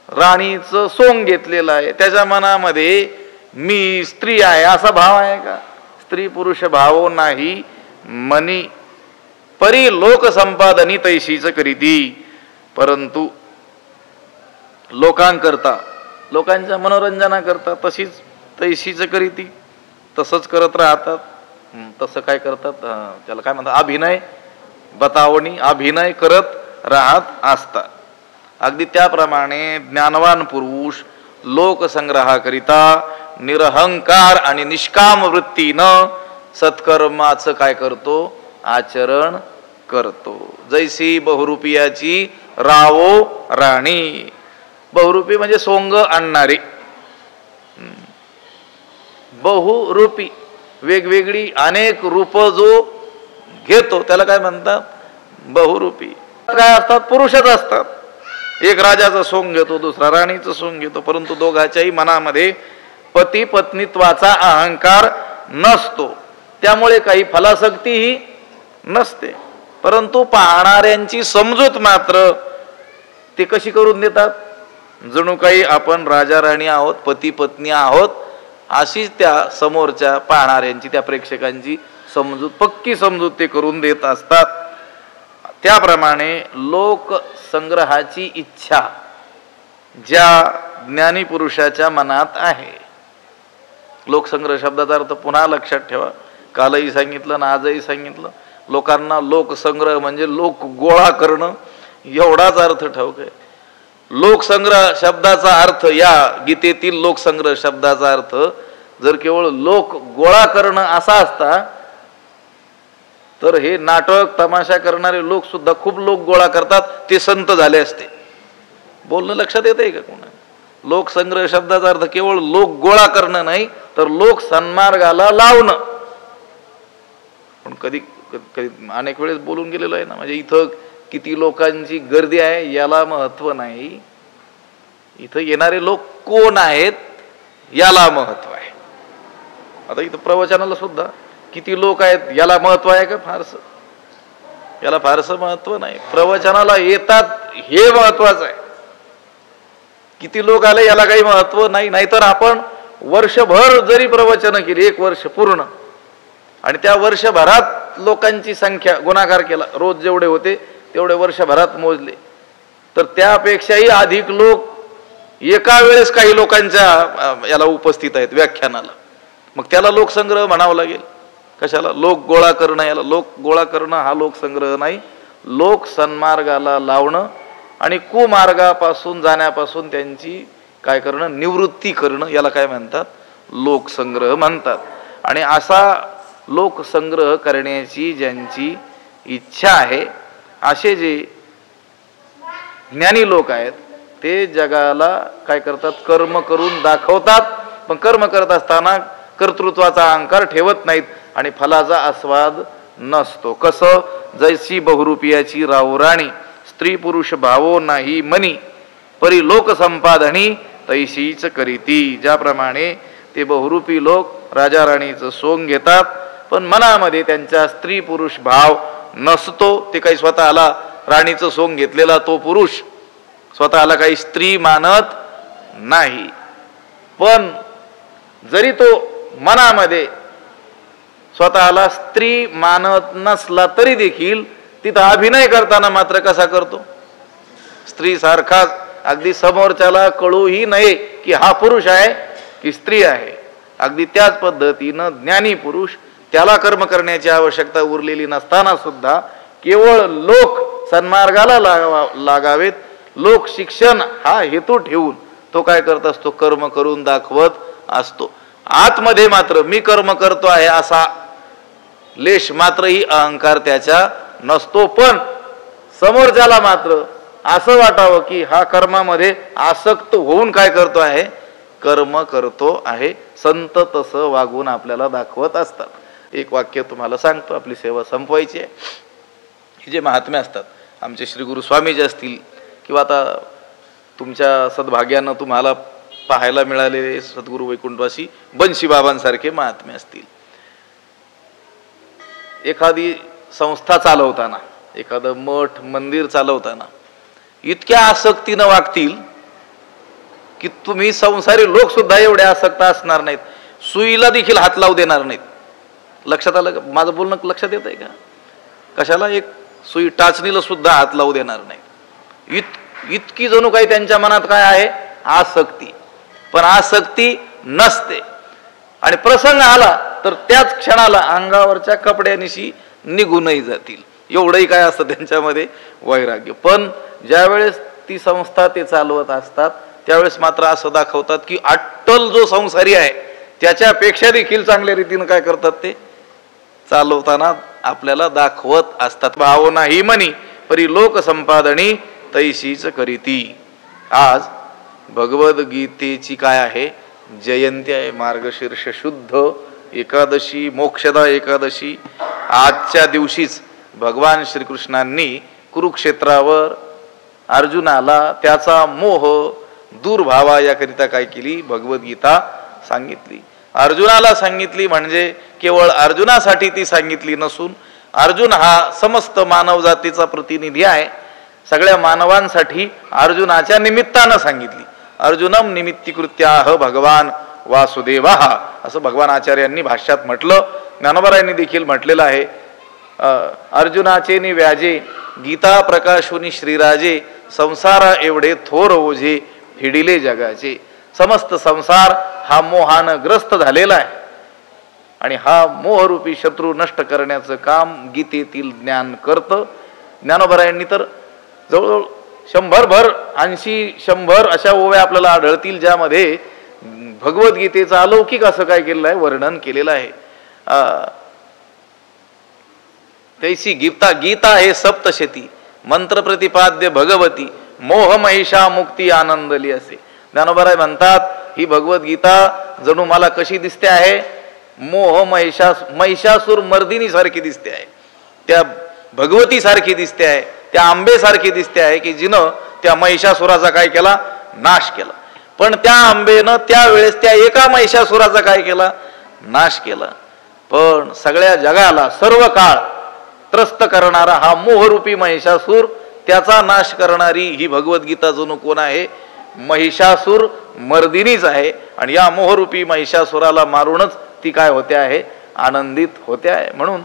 राणीचं सोंग घेतलेलं आहे त्याच्या मनामध्ये मी स्त्री आहे असा भाव आहे का? स्त्री पुरुष भाव नाही. मनी परी लोक संपादनी तैशीच करीती, परंतु लोकांकरता, लोकांच्या मनोरंजनाकरता तशीच करीती, तसंच करत राहतात. तसं काय करतात, त्याला काय म्हणतात, अभिनय बतावणी, अभिनय करत राहत असतात. अगदी त्याप्रमाणे ज्ञानवान पुरुष लोकसंग्रहाकरिता निरहंकार आणि निष्काम वृत्तीनं सत्कर्माचं काय करतो, आचरण करतो. जैसी बहुरूपियाची रावो राणी. बहुरूपी म्हणजे सोंग आणणारी, बहुरूपी वेगवेगळी अनेक रूप जो घेतो त्याला काय म्हणतात, बहुरूपी. काय असतात, पुरुषच असतात. एक राजाचा सोंग घेतो, दुसरा राणीचं सोंग घेतो, परंतु दोघाच्याही मनामध्ये पती पत्नीत्वाचा अहंकार नसतो. त्यामुळे काही फलासक्तीही नसते. परंतु पाहणाऱ्यांची समजूत मात्र ते कशी करून देतात, जणू काही आपण राजा राणी आहोत, पती पत्नी आहोत, अशीच त्या समोरच्या पाहणाऱ्यांची, त्या प्रेक्षकांची समजूत, पक्की समजूत ते करून देत असतात. त्याप्रमाणे लोकसंग्रहाची इच्छा ज्या ज्ञानी पुरुषाच्या मनात आहे. लोकसंग्रह शब्दाचा अर्थ पुन्हा लक्षात ठेवा, कालही सांगितलं ना आजही सांगितलं. लोकांना लोकसंग्रह म्हणजे लोक गोळा करणं एवढाच अर्थ ठाऊक आहे. लोकसंग्रह शब्दाचा अर्थ, या गीतेतील लोकसंग्रह शब्दाचा अर्थ जर केवळ लोक गोळा करणं असा असता तर हे नाटक तमाशा करणारे लोक सुद्धा खूप लोक गोळा करतात, ते संत झाले असते. बोलणं लक्षात येतंय का कोणा? लोकसंग्रह शब्दाचा अर्थ केवळ लोक गोळा करणं नाही, तर लोक सन्मार्गाला लावणं. पण कधी अनेक वेळेस बोलून गेलेलो आहे ना, म्हणजे इथं किती लोकांची गर्दी आहे याला महत्व नाही, इथं येणारे लोक कोण आहेत याला महत्व आहे. आता इथं प्रवचनाला सुद्धा किती लोक आहेत याला महत्व आहे का? फारसं याला फारसं महत्व नाही. प्रवचनाला येतात हे महत्वाचं आहे. किती लोक आले याला काही महत्व नाही. नाहीतर आपण वर्षभर जरी प्रवचन केली, 1 वर्ष पूर्ण, आणि त्या वर्षभरात लोकांची संख्या गुणाकार केला, रोज जेवढे होते तेवढे वर्षभरात मोजले, तर त्यापेक्षाही अधिक लोक एका वेळेस काही लोकांच्या याला उपस्थित आहेत व्याख्यानाला. मग त्याला लोकसंग्रह म्हणावं लागेल. कशाला? लोक गोळा करणं. याला लोक गोळा करणं हा लोकसंग्रह नाही. लोक सन्मार्गाला लावणं आणि कुमार्गापासून जाण्यापासून त्यांची काय करणं, निवृत्ती करणं, याला काय म्हणतात, लोकसंग्रह म्हणतात. आणि असा लोकसंग्रह करण्याची ज्यांची इच्छा आहे, असे जे ज्ञानी लोक आहेत ते जगाला काय करतात, कर्म करून दाखवतात. पण कर्म करत असताना कर्तृत्वाचा अहंकार ठेवत नाहीत आणि फलाचा आस्वाद नसतो. कसं? जैसी बहुरूपियाची रावराणी, स्त्री पुरुष भावो नाही मनी, परी लोक संपादनी तैशीच करीती. ज्याप्रमाणे ते बहुरूपी लोक राजा राणीचं सोंग घेतात, पण मनामध्ये त्यांचा स्त्री पुरुष भाव नसतो. ते काही स्वतःला राणीचं सोंग घेतलेला तो पुरुष स्वतःला काही स्त्री मानत नाही. पण जरी तो मनामध्ये स्वतःला स्त्री मानत नसला तरी देखील तिथं अभिनय करताना मात्र कसा करतो, स्त्री सारखाच. अगदी समोरच्याला कळूही नये की हा पुरुष आहे की स्त्री आहे. अगदी त्याच पद्धतीनं ज्ञानी पुरुष, त्याला कर्म करण्याची आवश्यकता उरलेली नसताना सुद्धा केवळ लोक सन्मार्गाला लागावेत, लोक शिक्षण हा हेतू ठेवून तो काय करत असतो, कर्म करून दाखवत असतो. आतमध्ये मात्र मी कर्म करतो आहे असा लेश मात्रही अहंकार त्याच्या नसतो. पण समोरच्याला मात्र असं वाटावं की हा कर्मामध्ये आसक्त होऊन काय करतो आहे, कर्म करतो आहे. संत तसं वागून आपल्याला दाखवत असतात. एक वाक्य तुम्हाला सांगतो, आपली सेवा संपवायची आहे. हे जे महात्मे असतात, आमचे श्री गुरु स्वामीजी असतील किंवा आता तुमच्या सद्भाग्यानं तुम्हाला पाहायला मिळालेले सद्गुरू वैकुंठवासी बंशी बाबांसारखे महात्मे असतील, एखादी संस्था चालवताना, एखादं मठ मंदिर चालवताना इतक्या आसक्तीनं वागतील की तुम्ही संसारी लोक सुद्धा एवढे आसक्त असणार नाहीत, सुईला देखील हात लावू देणार नाहीत. लक्षात आलं का? माझं बोलणं लक्षात येत आहे का? कशाला? एक सुई टाचणीला सुद्धा हात लावू देणार नाही. इतकी जणू काही त्यांच्या मनात काय आहे, आसक्ती. पण आसक्ती नसते आणि प्रसंग आला तर त्याच क्षणाला अंगावरच्या कपड्यानिशी निघूनही जातील, एवढंही काय असतं त्यांच्यामध्ये वैराग्य. पण ज्यावेळेस ती संस्था ते चालवत असतात त्यावेळेस मात्र असं दाखवतात की अट्टल जो संसारी आहे त्याच्यापेक्षा देखील चांगल्या रीतीनं काय करतात ते चालवताना आपल्याला दाखवत असतात. भावना ही मनी परी लोक संपादनी तैशीच करीती. आज भगवद्गीतेची काय आहे, जयंती आहे. मार्गशीर्ष शुद्ध एकादशी, मोक्षदा एकादशी. आजच्या दिवशीच भगवान श्रीकृष्णांनी कुरुक्षेत्रावर अर्जुनाला त्याचा मोह दूर व्हावा याकरिता काय केली, भगवद्गीता सांगितली. अर्जुनाला सांगितली म्हणजे केवळ अर्जुनासाठी ती सांगितली नसून अर्जुन हा समस्त मानव जातीचा प्रतिनिधी आहे, सगळ्या मानवांसाठी अर्जुनाच्या निमित्तानं सांगितली. अर्जुनम निमित्तीकृत्याह भगवान वासुदेवा, असं भगवान आचार्यांनी भाष्यात म्हटलं. ज्ञानोबारायांनी देखील म्हटलेलं आहे, अर्जुनाचे नि व्याजे गीता प्रकाशुनी श्रीराजे, संसारा एवढे थोर ओझे हिडिले जगाचे. समस्त संसार हा मोहानं ग्रस्त झालेला आहे आणि हा मोहरूपी शत्रू नष्ट करण्याचं काम गीतेतील ज्ञान करतं. ज्ञानोबरायांनी तर जवळजवळ 100 अशा ओव्या आपल्याला आढळतील ज्यामध्ये भगवद्गीतेचं अलौकिक असं काय केलेलं आहे, वर्णन केलेलं आहे. तैसी गीता हे सप्तशती मंत्र प्रतिपाद्य भगवती, मोह महिषा मुक्ती आनंदली असे. ज्ञानोबराय म्हणतात ही भगवद्गीता जणू मला कशी दिसते आहे, मोह महिषासूर मर्दिनी सारखी दिसते आहे, त्या भगवती सारखी दिसते आहे, त्या आंबेसारखी दिसते आहे की जिनं त्या महिषासुराचा काय केला, नाश केला. पण त्या आंबेनं त्यावेळेस त्या एका महिषासुराचा काय केला, नाश केला. पण सगळ्या जगाला सर्व काळ त्रस्त करणारा हा मोहरूपी महिषासूर, त्याचा नाश करणारी ही भगवद्गीता जणू कोण आहे, महिषासूर मर्दिनीच आहे. आणि या मोहरूपी महिषासुराला मारूनच ती काय होते आहे, आनंदित होते आहे. म्हणून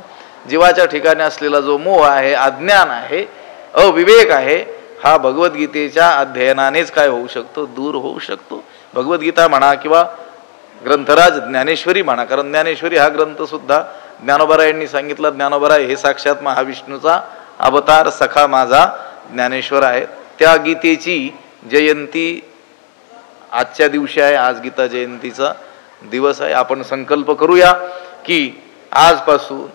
जीवाच्या ठिकाणी असलेला जो मोह आहे, अज्ञान आहे, अविवेक आहे, हा भगवद्गीतेच्या अध्ययनानेच काय होऊ शकतो, दूर होऊ शकतो. भगवद्गीता म्हणा किंवा ग्रंथराज ज्ञानेश्वरी म्हणा, कारण ज्ञानेश्वरी हा ग्रंथ सुद्धा ज्ञानोबरायांनी सांगितला. ज्ञानोबराय हे साक्षात महाविष्णूचा अवतार सखा माझा ज्ञानेश्वर आहे. त्या गीतेची जयंती आजच्या दिवशी आहे. आज गीता जयंतीचा दिवस आहे. आपण संकल्प करूया की आजपासून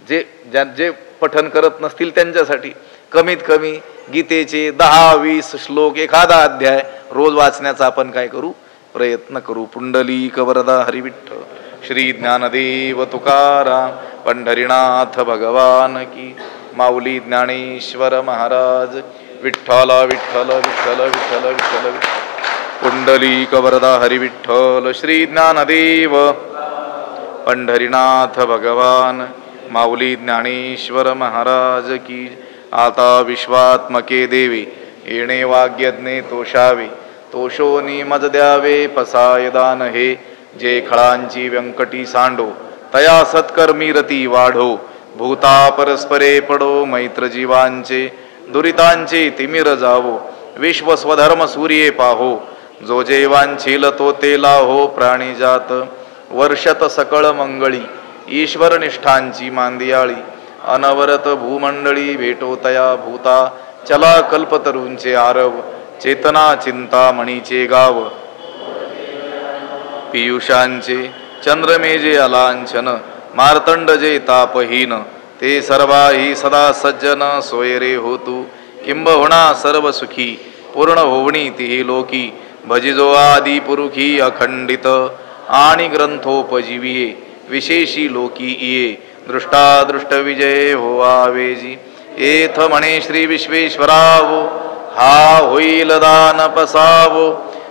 जे पठन करत नसतील त्यांच्यासाठी कमीत कमी गीतेचे 10-20 श्लोक, एखादा अध्याय रोज वाचण्याचा आपण काय करू, प्रयत्न करू. पुंडलीक वरदा हरिविठ्ठल श्री ज्ञानदेव तुकाराम पंढरीनाथ भगवान की. माऊली ज्ञानेश्वर महाराज विठ्ठल विठ्ठल विठ्ठल विठ्ठल विठ्ठल. पुंडलीक वरदा हरिविठ्ठल श्री ज्ञानदेव पंढरीनाथ भगवान. माऊली ज्ञानेश्वर महाराज की. आता विश्वात्मके देवी येणे वाग्यज्ञे तोषावे, तोषोनी मज द्यावे पसाय दान हे. जे खळांची व्यंकटी सांडो तया सत्कर्मी रती वाढो. भूता परस्परे पडो मैत्र जीवांचे, दुरितांचे तिमिर जावो. विश्व स्वधर्म सूर्ये पाहो, जो जे वांछील तो ते लाहो. प्राणी जात वर्षत सकळ मंगळी, ईश्वर निष्ठांची मांदियाळी. अनवरत भूमंडळी भेटो तया भूता, चला कल्पतरूंचे आरव. चेतना चिंता मणीचे गाव, पियुषांचे चंद्रमेजे अलांछन. मार्तंड जे तापहीन, ते सर्वाही सदा सज्जन. सोयरे होतू किंबहुना सर्व सुखी, पूर्ण होवणी तिही लोकी. भजिजो आदि पुरुखी अखंडित, आणि ग्रंथोपजीविये विशेषी लोकी इये. दृष्टादृष्ट विजय हो आवेजी, एथ म्हणे श्री विश्वेश्वरावो. हा होईल दान पसावो,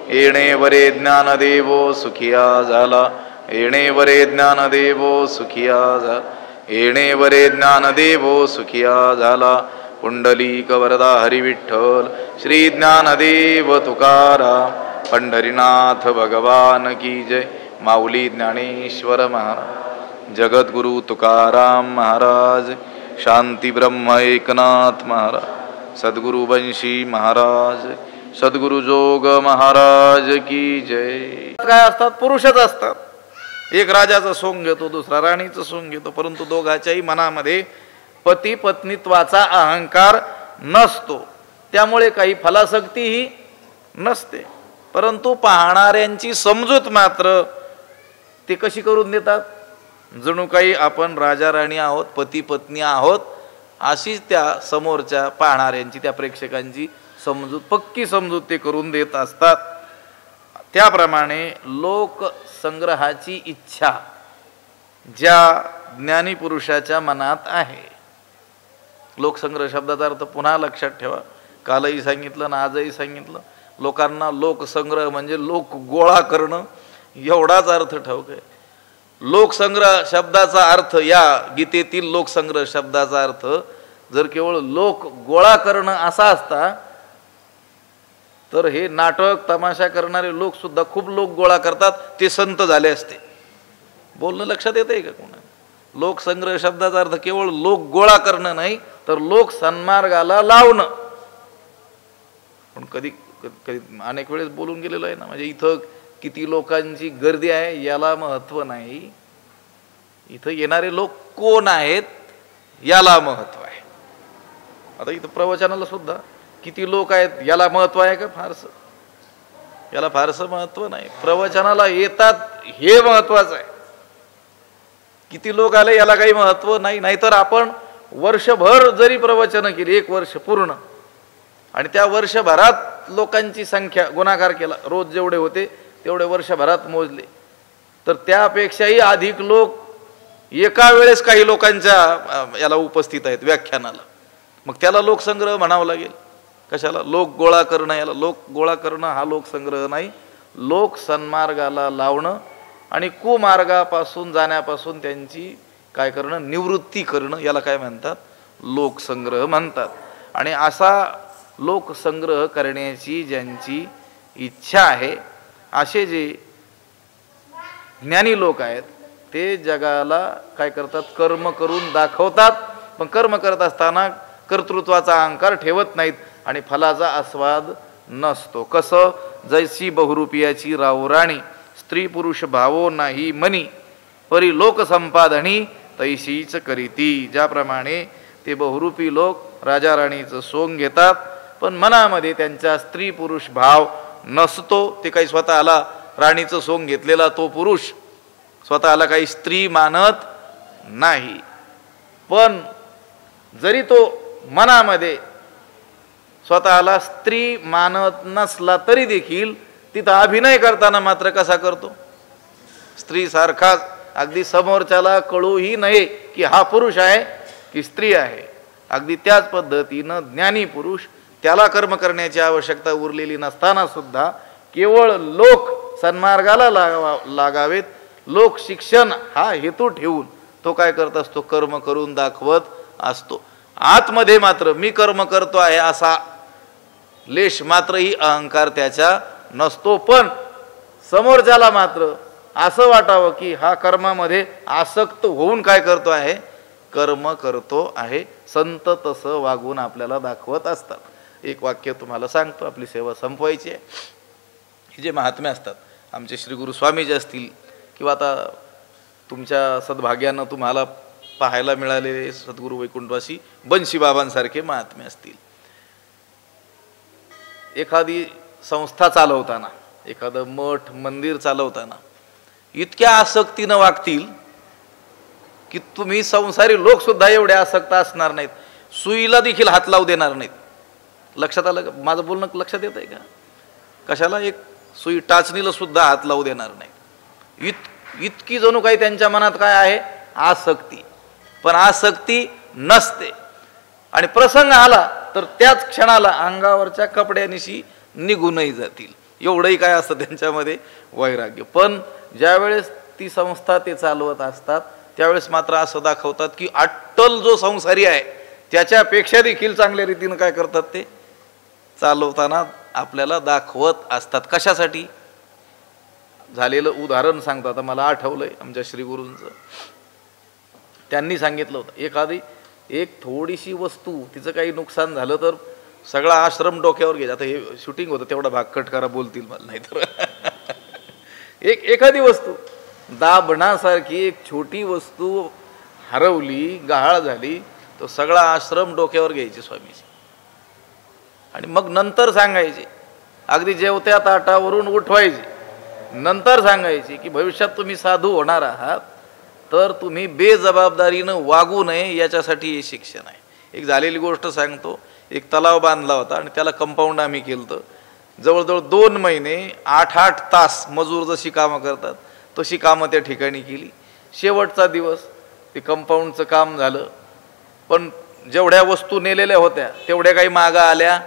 येणे वरे ज्ञान देवो सुखिया झाला. येणे वरे ज्ञान देवो सुखिया झाला. येणे वरे ज्ञान देवो सुखिया झाला. पुंडलीक वरदा हरिविठ्ठल श्री ज्ञानदेव तुकाराम पंढरीनाथ भगवान की जय. माऊली ज्ञानेश्वर महाराज, जगद्गुरु तुकाराम महाराज, शांती ब्रह्म एकनाथ महाराज, सद्गुरु बंशी महाराज, सद्गुरु जोग महाराज की जय. काय असतात? पुरुषच असतात. एक राजाचं सोंग घेतो, दुसरा राणीचं सोंग घेतो, परंतु दोघाच्याही मनामध्ये पती पत्नीत्वाचा अहंकार नसतो. त्यामुळे काही फलासक्तीही नसते. परंतु पाहणाऱ्यांची समजूत मात्र ते कशी करून देतात? जणू काही आपण राजा राणी आहोत, पती पत्नी आहोत, अशीच त्या समोरच्या पाहणाऱ्यांची, त्या प्रेक्षकांची समजूत, पक्की समजूत ते करून देत असतात. त्याप्रमाणे लोकसंग्रहाची इच्छा ज्या ज्ञानी पुरुषाच्या मनात आहे. लोकसंग्रह शब्दाचा अर्थ पुन्हा लक्षात ठेवा, कालही सांगितलं आणि आजही सांगितलं. लोकांना लोकसंग्रह म्हणजे लोक गोळा करणं एवढाच अर्थ ठाऊक आहे. लोकसंग्रह शब्दाचा अर्थ, या गीतेतील लोकसंग्रह शब्दाचा अर्थ जर केवळ लोक गोळा करणं असा असता तर हे नाटक तमाशा करणारे लोक सुद्धा खूप लोक गोळा करतात, ते संत झाले असते. बोलणं लक्षात येत आहे का कोणा? लोकसंग्रह शब्दाचा अर्थ केवळ लोक गोळा करणं नाही, तर लोक सन्मार्गाला लावणं. पण कधी कधी अनेक वेळेस बोलून गेलेलो आहे ना, म्हणजे इथं किती लोकांची गर्दी आहे याला महत्व नाही, इथं येणारे लोक कोण आहेत याला महत्व आहे. आता इथं प्रवचनाला सुद्धा किती लोक आहेत याला महत्व आहे का? फारसं याला फारसं महत्व नाही. प्रवचनाला येतात हे महत्वाचं आहे. किती लोक आले याला काही महत्व नाही. नाहीतर आपण वर्षभर जरी प्रवचन केली, 1 वर्ष पूर्ण, आणि त्या वर्षभरात लोकांची संख्या गुणाकार केला, रोज जेवढे होते तेवढे वर्षभरात मोजले, तर त्यापेक्षाही अधिक लोक एका वेळेस काही लोकांच्या याला उपस्थित आहेत व्याख्यानाला. मग त्याला लोकसंग्रह म्हणावं लागेल. कशाला? लोक गोळा करणं. याला लोक गोळा करणं हा लोकसंग्रह नाही. लोक सन्मार्गाला लावणं आणि कुमार्गापासून जाण्यापासून त्यांची काय करणं? निवृत्ती करणं. याला काय म्हणतात? लोकसंग्रह म्हणतात. आणि असा लोकसंग्रह करण्याची ज्यांची इच्छा आहे, असे जे ज्ञानी लोक आहेत, ते जगाला काय करतात? कर्म करून दाखवतात. पण कर्म करत असताना कर्तृत्वाचा अहंकार ठेवत नाहीत आणि फलाचा आस्वाद नसतो. कसं? जैसी बहुरूपियाची राऊराणी, स्त्री पुरुष भावो नाही मनी, परी लोक संपादनी तैशीच करीती. ज्याप्रमाणे ते बहुरूपी लोक राजा राणीचं सोंग घेतात, पण मनामध्ये त्यांचा स्त्री पुरुष भाव नसतो. ते काही स्वतःला राणीचं सोंग घेतलेला तो पुरुष स्वतःला काही स्त्री मानत नाही. पण जरी तो मनामध्ये स्वतःला स्त्री मानत नसला तरी देखील तिथं अभिनय करताना मात्र कसा करतो? स्त्री सारखाच. अगदी समोरच्याला कळूही नये की हा पुरुष आहे की स्त्री आहे. अगदी त्याच पद्धतीनं ज्ञानी पुरुष, त्याला कर्म करण्याची आवश्यकता उरलेली नसताना सुद्धा केवळ लोक सन्मार्गाला लागावेत, लोक शिक्षण हा हेतू ठेवून तो काय करत असतो? कर्म करून दाखवत असतो. आतमध्ये मात्र मी कर्म करतो आहे असा लेश मात्रही अहंकार त्याच्या नसतो. पण समोरच्याला मात्र असं वाटावं की हा कर्मामध्ये आसक्त होऊन काय करतो आहे? कर्म करतो आहे. संत तसं वागून आपल्याला दाखवत असतात. एक वाक्य तुम्हाला सांगतो, आपली सेवा संपवायची आहे. हे जे महात्मे असतात, आमचे श्री गुरु स्वामी जे असतील, किंवा आता तुमच्या सद्भाग्यानं तुम्हाला पाहायला मिळालेले सद्गुरू वैकुंठवासी बंशी बाबांसारखे महात्मे असतील, एखादी संस्था चालवताना, एखादं मठ मंदिर चालवताना इतक्या आसक्तीनं वागतील की तुम्ही संसारी लोक सुद्धा एवढे आसक्त असणार नाहीत, सुईला देखील हात लावू देणार नाहीत. लक्षात आलं का? माझं बोलणं लक्षात येत आहे का? कशाला? एक सुई टाचणीला सुद्धा हात लावू देणार नाही. इतकी जणू काही त्यांच्या मनात काय आहे? आसक्ती. पण आसक्ती नसते, आणि प्रसंग आला तर त्याच क्षणाला अंगावरच्या कपड्यानिशी निघूनही जातील. एवढंही काय असतं त्यांच्यामध्ये? वैराग्य. पण ज्यावेळेस ती संस्था ते चालवत असतात त्यावेळेस मात्र असं दाखवतात की अट्टल जो संसारी आहे त्याच्यापेक्षा देखील चांगल्या रीतीनं काय करतात? ते चालवताना आपल्याला दाखवत असतात. कशासाठी? झालेलं उदाहरण सांगतो. आता मला आठवलंय आमच्या श्री गुरूंचं. त्यांनी सांगितलं होतं, एक थोडीशी वस्तू तिचं काही नुकसान झालं तर सगळा आश्रम डोक्यावर घ्यायचा. आता हे शूटिंग होतं तेवढा भाग कट करा, बोलतील मला नाही तर. एखादी वस्तू दाबणासारखी एक छोटी वस्तू हरवली, गहाळ झाली, तो सगळा आश्रम डोक्यावर घ्यायचे स्वामीजी. आणि मग नंतर सांगायचे, अगदी जेवत्या ताटावरून उठवायचे, नंतर सांगायचे की भविष्यात तुम्ही साधू होणार आहात तर तुम्ही बेजबाबदारीनं वागू नये, याच्यासाठी हे शिक्षण आहे. एक झालेली गोष्ट सांगतो. एक तलाव बांधला होता आणि त्याला कंपाऊंड आम्ही केलं होतं. जवळजवळ 2 महिने 8-8 तास मजूर जशी कामं करतात तशी कामं त्या ठिकाणी केली. शेवटचा दिवस ते कंपाऊंडचं काम झालं, पण जेवढ्या वस्तू नेलेल्या होत्या तेवढ्या काही मागं आल्या